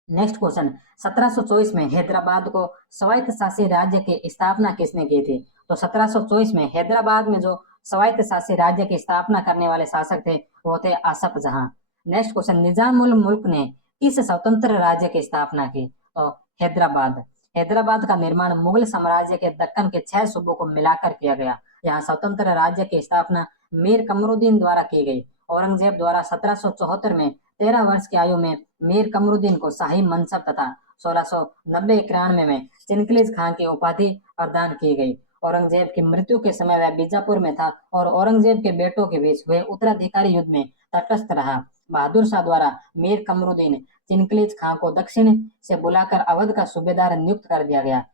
नेक्स्ट क्वेश्चन, 1724 में हैदराबाद को स्वायत्त शासी राज्य की स्थापना किसने की थी? तो 1724 में हैदराबाद में जो स्वायत्त शासी राज्य की स्थापना करने वाले शासक थे वो थे आसफ जहां। नेक्स्ट क्वेश्चन, निजामुल मुल्क ने किस स्वतंत्र राज्य की स्थापना की? तो हैदराबाद। हैदराबाद का निर्माण मुगल साम्राज्य के दक्कन के 6 सूबों को मिलाकर किया गया। यहाँ स्वतंत्र राज्य की स्थापना मीर कमरुद्दीन द्वारा की गई। औरंगजेब द्वारा 1774 में 13 वर्ष की आयु में मीर कमरुद्दीन को शाही मनसब तथा 1690-91 में चिनकलीज खान की उपाधि प्रदान की गई। औरंगजेब की मृत्यु के समय वह बीजापुर में था और औरंगजेब के बेटों के बीच हुए उत्तराधिकारी युद्ध में तटस्थ रहा। बहादुर शाह द्वारा मीर कमरुद्दीन चिनकलीज खान को दक्षिण से बुलाकर अवध का सूबेदार नियुक्त कर दिया गया।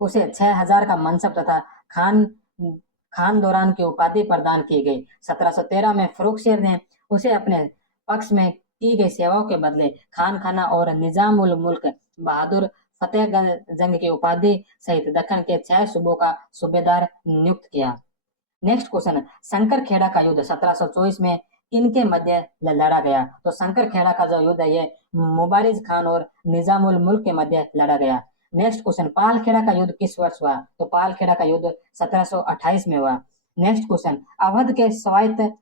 उसे 6000 का मनसब तथा खान खान दौरान की उपाधि प्रदान की गई। 1713 में फर्रुखशेर ने उसे अपने पक्ष में की गई सेवाओं के बदले खान खाना और निजाम उल मुल्क बहादुर फतेहगंज जंग की उपाधि सहित दक्कन के 6 सूबों का सूबेदार नियुक्त किया। नेक्स्ट क्वेश्चन, शंकर खेड़ा का युद्ध 1724 में किनके मध्य लड़ा गया? तो शंकर खेड़ा का जो युद्ध है ये मुबारिज खान और निजाम उल मुल्क के मध्य लड़ा गया। नेक्स्ट क्वेश्चन, पालखेड़ा का युद्ध किस वर्ष हुआ? तो पालखेड़ा का युद्ध 1728 में हुआ। नेक्स्ट क्वेश्चन, अवध के स्वायत्त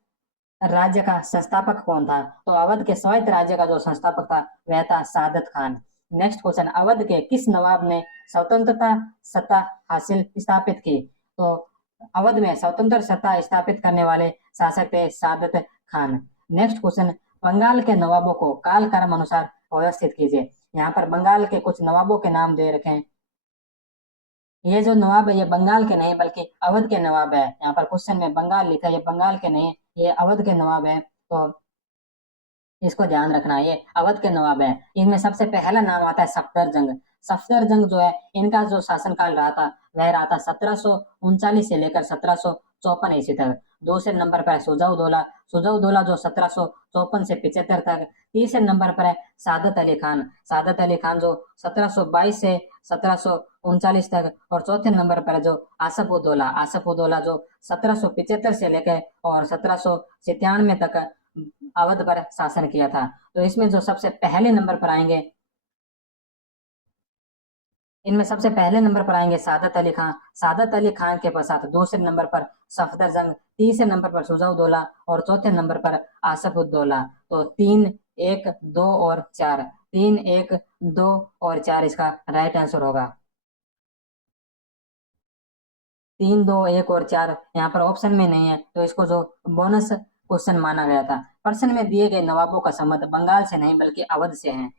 राज्य का संस्थापक कौन था? तो अवध के स्वायत्त राज्य का जो संस्थापक था वह था सादत खान। नेक्स्ट क्वेश्चन, अवध के किस नवाब ने स्वतंत्रता सत्ता हासिल स्थापित की? तो अवध में स्वतंत्र सत्ता स्थापित करने वाले शासक थे सादत खान। नेक्स्ट क्वेश्चन, बंगाल के नवाबों को कालक्रम अनुसार व्यवस्थित कीजिए। यहाँ पर बंगाल के कुछ नवाबों के नाम दे रखे हैं। ये जो नवाब है ये बंगाल के नहीं बल्कि अवध के नवाब है। यहाँ पर क्वेश्चन में बंगाल लिखा है, ये बंगाल के नहीं, ये अवध के नवाब है, तो इसको ध्यान रखना, ये अवध के नवाब है। इनमें सबसे पहला नाम आता है सफदरजंग। सफदरजंग जो है इनका जो शासनकाल रहा था वह रहा था 1739 से लेकर 1754 ईस्वी तक। दूसरे नंबर पर है सुजाउद्दौला। सुजाउद्दौला जो 1754 से 75 तक। तीसरे नंबर पर है सादत अली खान। सादत अली खान जो 1722 से 1739 तक। और चौथे नंबर पर है जो आसफ उद्दौला। आसफ उद्दौला जो 1775 से लेकर और 1797 तक अवध पर शासन किया था। तो इसमें जो सबसे पहले नंबर पर आएंगे, इनमें सबसे पहले नंबर पर आएंगे सादत अली खान। सादत अली खान के पश्चात दूसरे नंबर पर सफदरजंग, तीसरे नंबर पर सुजाउद्दौला और चौथे नंबर पर आसफ उद्दौला। तो 3, 1, 2 और 4, 3, 1, 2 और 4 इसका राइट आंसर होगा। 3, 2, 1 और 4 यहाँ पर ऑप्शन में नहीं है, तो इसको जो बोनस क्वेश्चन माना गया था। प्रश्न में दिए गए नवाबों का संबंध बंगाल से नहीं बल्कि अवध से है।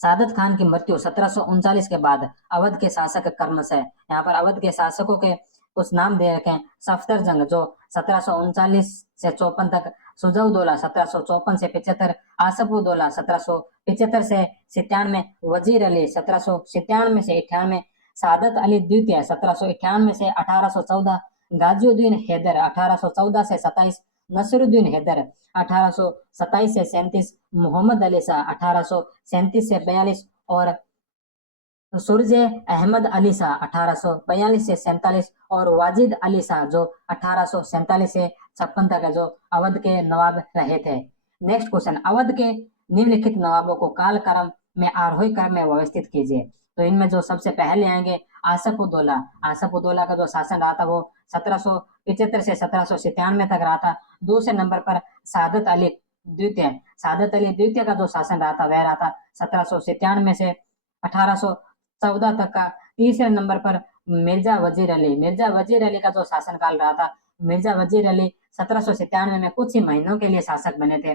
सादत खान की मृत्यु 1739 के बाद अवध के शासक कर्मश है। यहाँ पर अवध के शासकों के कुछ नाम दे रखे हैं। सफदरजंग जो 1739 से 54 तक, सुजाउद्दौला 1754 से 75, आसफ उद्दौला 1775 से 97, वजीर अली 1797 से 98, सादत अली द्वितीय 1798 से 1814, गाजिउद्दीन हैदर 1814 से 27 नसरुद्दीन हैदर 1827 से 37, मोहम्मद अली शाह 1837 से 42 और सूरज अहमद अली शाह 1842 से 47 और वाजिद अली शाह जो 1847 से 56 तक है, जो अवध के नवाब रहे थे। नेक्स्ट क्वेश्चन, अवध के निम्नलिखित नवाबों को काल क्रम में आरोही क्रम में व्यवस्थित कीजिए। तो इनमें जो सबसे पहले आएंगे आसफ उद्दौला। आसफ उद्दौला का जो शासन रहा था वो 1775 से 1797 तक रहा था। दूसरे नंबर पर सादत अली द्वितीय। सादत अली द्वितीय का जो शासन रहा था वह रहा था 1797 से 1814 तक का। तीसरे नंबर पर मिर्जा वजीर अली। मिर्जा वजीर अली का जो शासनकाल रहा था, मिर्जा वजीर अली 1797 में कुछ ही महीनों के लिए शासक बने थे,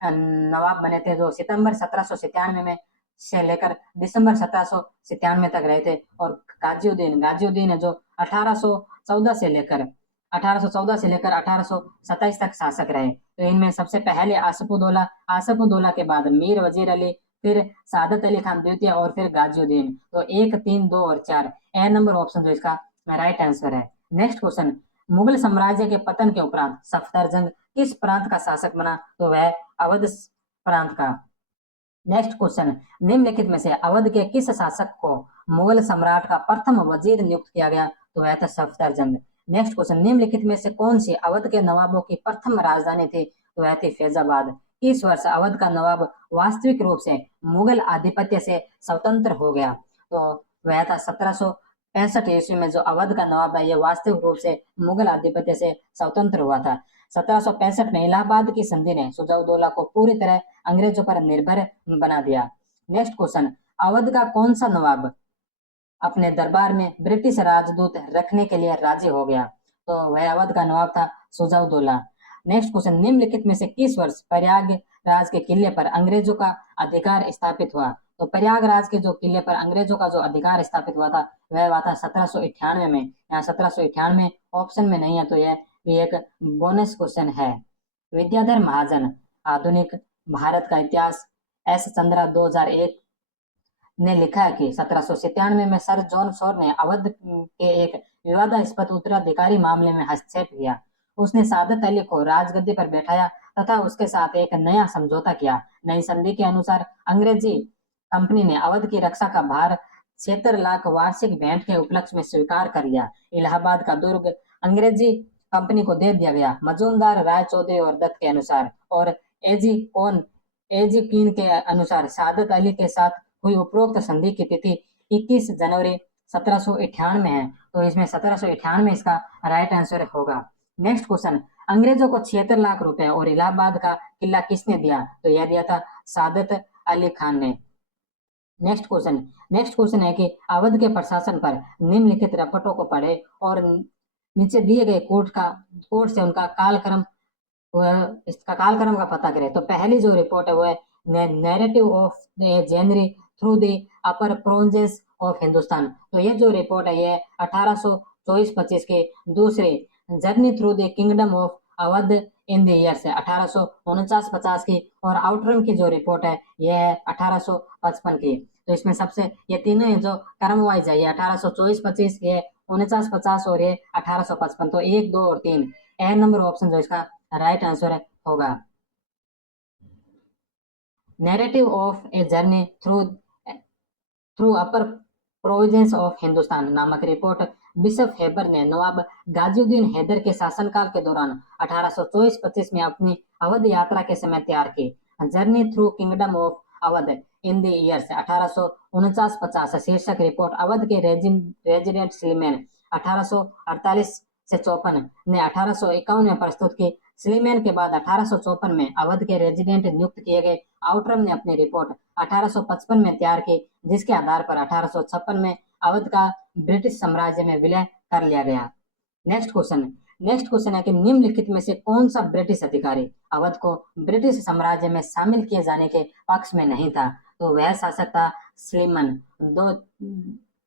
नवाब बने थे, जो सितंबर 1797 में से लेकर दिसंबर 1797 तक रहे थे। और गाजिउद्दीन है जो 1814 से लेकर 1827 तक शासक रहे। तो इनमें सबसे पहले आसफउद्दौला के बाद मीर वजीर अली, फिर सादत अली खान द्वितीय और फिर गाजिउद्दीन। तो 1, 3, 2 और 4 ए नंबर ऑप्शन जो इसका राइट आंसर है। नेक्स्ट क्वेश्चन, मुगल साम्राज्य के पतन के उपरांत सफदरजंग किस प्रांत का शासक बना? तो वह अवध प्रांत का। नेक्स्ट क्वेश्चन, निम्नलिखित में से अवध के किस शासक को मुगल सम्राट का प्रथम वजीर नियुक्त किया गया? तो वह था सफदरजंग। नेक्स्ट क्वेश्चन, निम्नलिखित में से कौन सी अवध के नवाबों की प्रथम राजधानी थी? तो वह थी फैजाबाद। किस वर्ष अवध का नवाब वास्तविक रूप से मुगल आधिपत्य से स्वतंत्र हो गया? तो वह था 1765 ईस्वी में जो अवध का नवाब है ये वास्तविक रूप से मुगल आधिपत्य से स्वतंत्र हुआ था। 1765 में इलाहाबाद की संधि ने सुजाउद्दौला को पूरी तरह अंग्रेजों पर निर्भर बना दिया। नेक्स्ट क्वेश्चन, अवध का कौन सा नवाब अपने दरबार में ब्रिटिश राजदूत रखने के लिए राजी हो गया? तो वह अवध का नवाब था सुजाउद्दौला। नेक्स्ट क्वेश्चन, निम्नलिखित में से किस वर्ष प्रयागराज के किले पर अंग्रेजों का अधिकार स्थापित हुआ? तो प्रयागराज के जो किले पर अंग्रेजों का जो अधिकार स्थापित हुआ था वह हुआ था 1798 में। यहाँ 1798 ऑप्शन में नहीं है, तो यह भी एक बोनस क्वेश्चन है। विद्याधर महाजन, आधुनिक भारत का इतिहास, एस चंद्रा 2001 ने लिखा है कि 1797 में सर जॉन शोर ने अवध के एक विवादास्पद उत्तराधिकारी मामले में हस्तक्षेप किया। उसने सादत अली को राजगद्दी पर बैठाया तथा उसके साथ एक नया समझौता किया। नई संधि के अनुसार अंग्रेजी कंपनी ने अवध की रक्षा का भार 76 लाख वार्षिक भेंट के उपलक्ष्य में स्वीकार कर लिया। इलाहाबाद का दुर्ग अंग्रेजी कंपनी को दे दिया गया। मजूमदार, राय चौधरी और दत्त के अनुसार और एजी कीन के अनुसार सादत अली के साथ हुई उपरोक्त संधि की तिथि 21 जनवरी 1798 है। तो इसमें 1798 इसका राइट आंसर होगा। नेक्स्ट क्वेश्चन, अंग्रेजों को 76 लाख रुपए और इलाहाबाद का किला किसने दिया? तो यह दिया था सादत अली खान ने। नेक्स्ट क्वेश्चन है कि अवध के प्रशासन पर निम्नलिखित रिपोर्टों को पढ़े और नीचे दिए गए कोड से उनका कालक्रम इसका कालक्रम का पता करें। तो पहली जो रिपोर्ट है वो है narrative of the genre through the upper provinces of Hindustan. तो ये जो रिपोर्ट है ये 1824-25 की। दूसरी journey through the kingdom of Awadh in the year से 1849-50 की। और आउटरम की जो रिपोर्ट है ये है 1855 की। तो इसमें सबसे ये तीनों जो क्रम वाइज है, ये 1824-25, ये 49-50 और ये 1855। तो 1, 2 और 3 ए नंबर ऑप्शन जो इसका राइट आंसर होगा। Narrative of a journey through upper province of Hindustan नामक रिपोर्ट बिशप हेबर ने नवाब गाजिउद्दीन हैदर के शासनकाल के दौरान 1824-25 में अपनी अवध यात्रा के समय तैयार की। Journey through kingdom of Awadh in the years 1849-50 शीर्षक रिपोर्ट अवध के रेजिडेंट स्लीमैन 1848 से 54 ने 1851 में प्रस्तुत की। स्लीमैन के बाद 1854 में अवध के रेजिडेंट नियुक्त किए गए। आउटरम ने अपनी रिपोर्ट 1855 में तैयार की, जिसके आधार पर 1856 में अवध का ब्रिटिश साम्राज्य में विलय कर लिया गया। नेक्स्ट क्वेश्चन है कि निम्नलिखित में से कौन सा ब्रिटिश अधिकारी अवध को ब्रिटिश साम्राज्य में शामिल किए जाने के पक्ष में नहीं था? तो वह शासक था स्लीमन।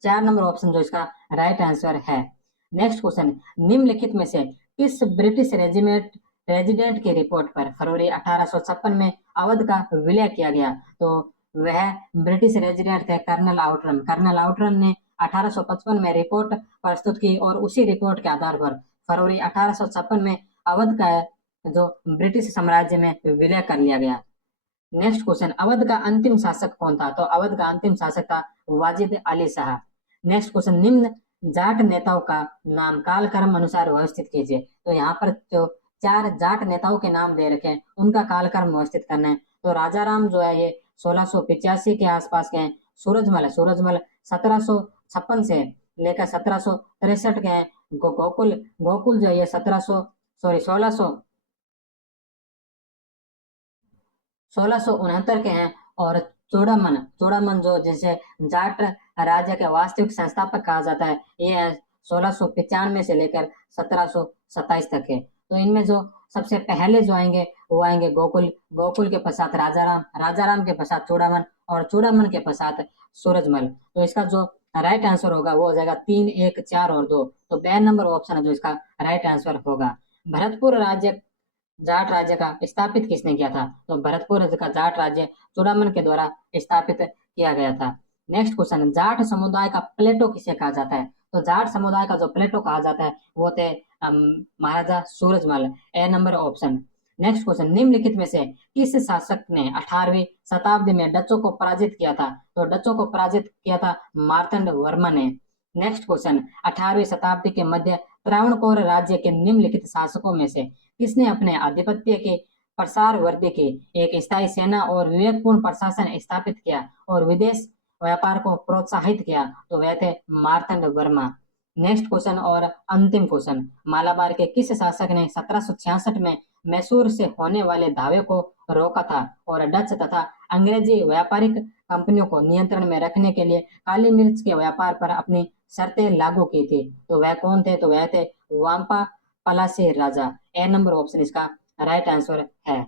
4 नंबर ऑप्शन जो इसका राइट आंसर है। नेक्स्ट क्वेश्चन, निम्नलिखित में से किस ब्रिटिश रेजिडेंट की रिपोर्ट पर फरवरी 1856 में अवध का विलय किया गया? तो वह ब्रिटिश रेजिडेंट थे कर्नल आउटरम ने 1855 में रिपोर्ट प्रस्तुत की और उसी रिपोर्ट के आधार पर फरवरी 1856 में अवध का जो ब्रिटिश साम्राज्य में विलय कर लिया गया। नेक्स्ट क्वेश्चन, अवध का अंतिम शासक कौन था? तो अवध का अंतिम शासक था वाजिद अली शाह। नेक्स्ट क्वेश्चन, निम्न जाट नेताओं का नाम कालक्रम अनुसार व्यवस्थित कीजिए। तो यहाँ पर जो 4 जाट नेताओं के नाम दे रखे हैं उनका कालक्रम व्यवस्थित करना है। तो राजाराम जो है ये 1685 के आसपास के हैं। सूरजमल 1756 से लेकर 1763 के हैं। गोकुल गोकुल जो है ये 1669 के हैं। और चूड़ामन जो जिसे जाट राज्य के वास्तविक संस्थापक कहा जाता है, ये है 1695 से लेकर 1727 तक के। तो इनमें जो सबसे पहले जो आएंगे वो आएंगे गोकुल के पश्चात राजाराम के पश्चात चूड़ामन, और चूड़ामन के पश्चात सूरजमल। तो इसका जो राइट आंसर होगा वो हो जाएगा 3, 1, 4 और 2। तो बी नंबर ऑप्शन है जो इसका राइट आंसर होगा। भरतपुर राज्य जाट राज्य का स्थापित किसने किया था? तो भरतपुर का जाट राज्य चूड़ामन के द्वारा स्थापित किया गया था। नेक्स्ट क्वेश्चन, जाट समुदाय का प्लेटो किसे कहा जाता है? तो जाट समुदाय का जो प्लेटो कहा जाता है वो थे महाराजा सूरजमल। ए नंबर ऑप्शन। नेक्स्ट क्वेश्चन, निम्नलिखित में से किस शासक ने 18वीं शताब्दी में डचों को पराजित किया था? तो डचों को पराजित किया था मार्तंड वर्मा ने। नेक्स्ट क्वेश्चन, 18वीं शताब्दी के मध्य त्रावणकोर राज्य के निम्नलिखित शासकों में से किसने अपने आधिपत्य के प्रसार वृद्धि की एक स्थायी सेना और विवेकपूर्ण प्रशासन स्थापित किया और विदेश व्यापार को प्रोत्साहित किया? तो वह थे मार्तंड वर्मा। नेक्स्ट क्वेश्चन और अंतिम क्वेश्चन, मालाबार के किस शासक ने 1766 में मैसूर से होने वाले धावे को रोका था और डच तथा अंग्रेजी व्यापारिक कंपनियों को नियंत्रण में रखने के लिए काली मिर्च के व्यापार पर अपनी शर्तें लागू की थी? तो वह कौन थे? तो वह थे वाम्पा पलासी राजा। ए नंबर ऑप्शन इसका राइट आंसर है।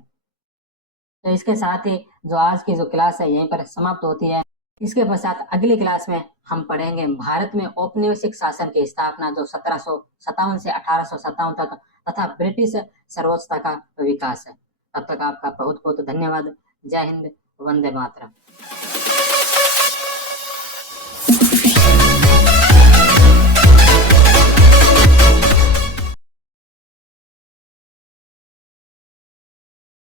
तो इसके साथ ही जो आज की जो क्लास है यहीं पर समाप्त होती है। इसके पश्चात अगली क्लास में हम पढ़ेंगे भारत में औपनिवेशिक शासन की स्थापना जो 1757 से 1857 तक तथा ब्रिटिश सर्वोच्चता का विकास है। तब तक आपका बहुत बहुत धन्यवाद। जय हिंद, वंदे मातरम।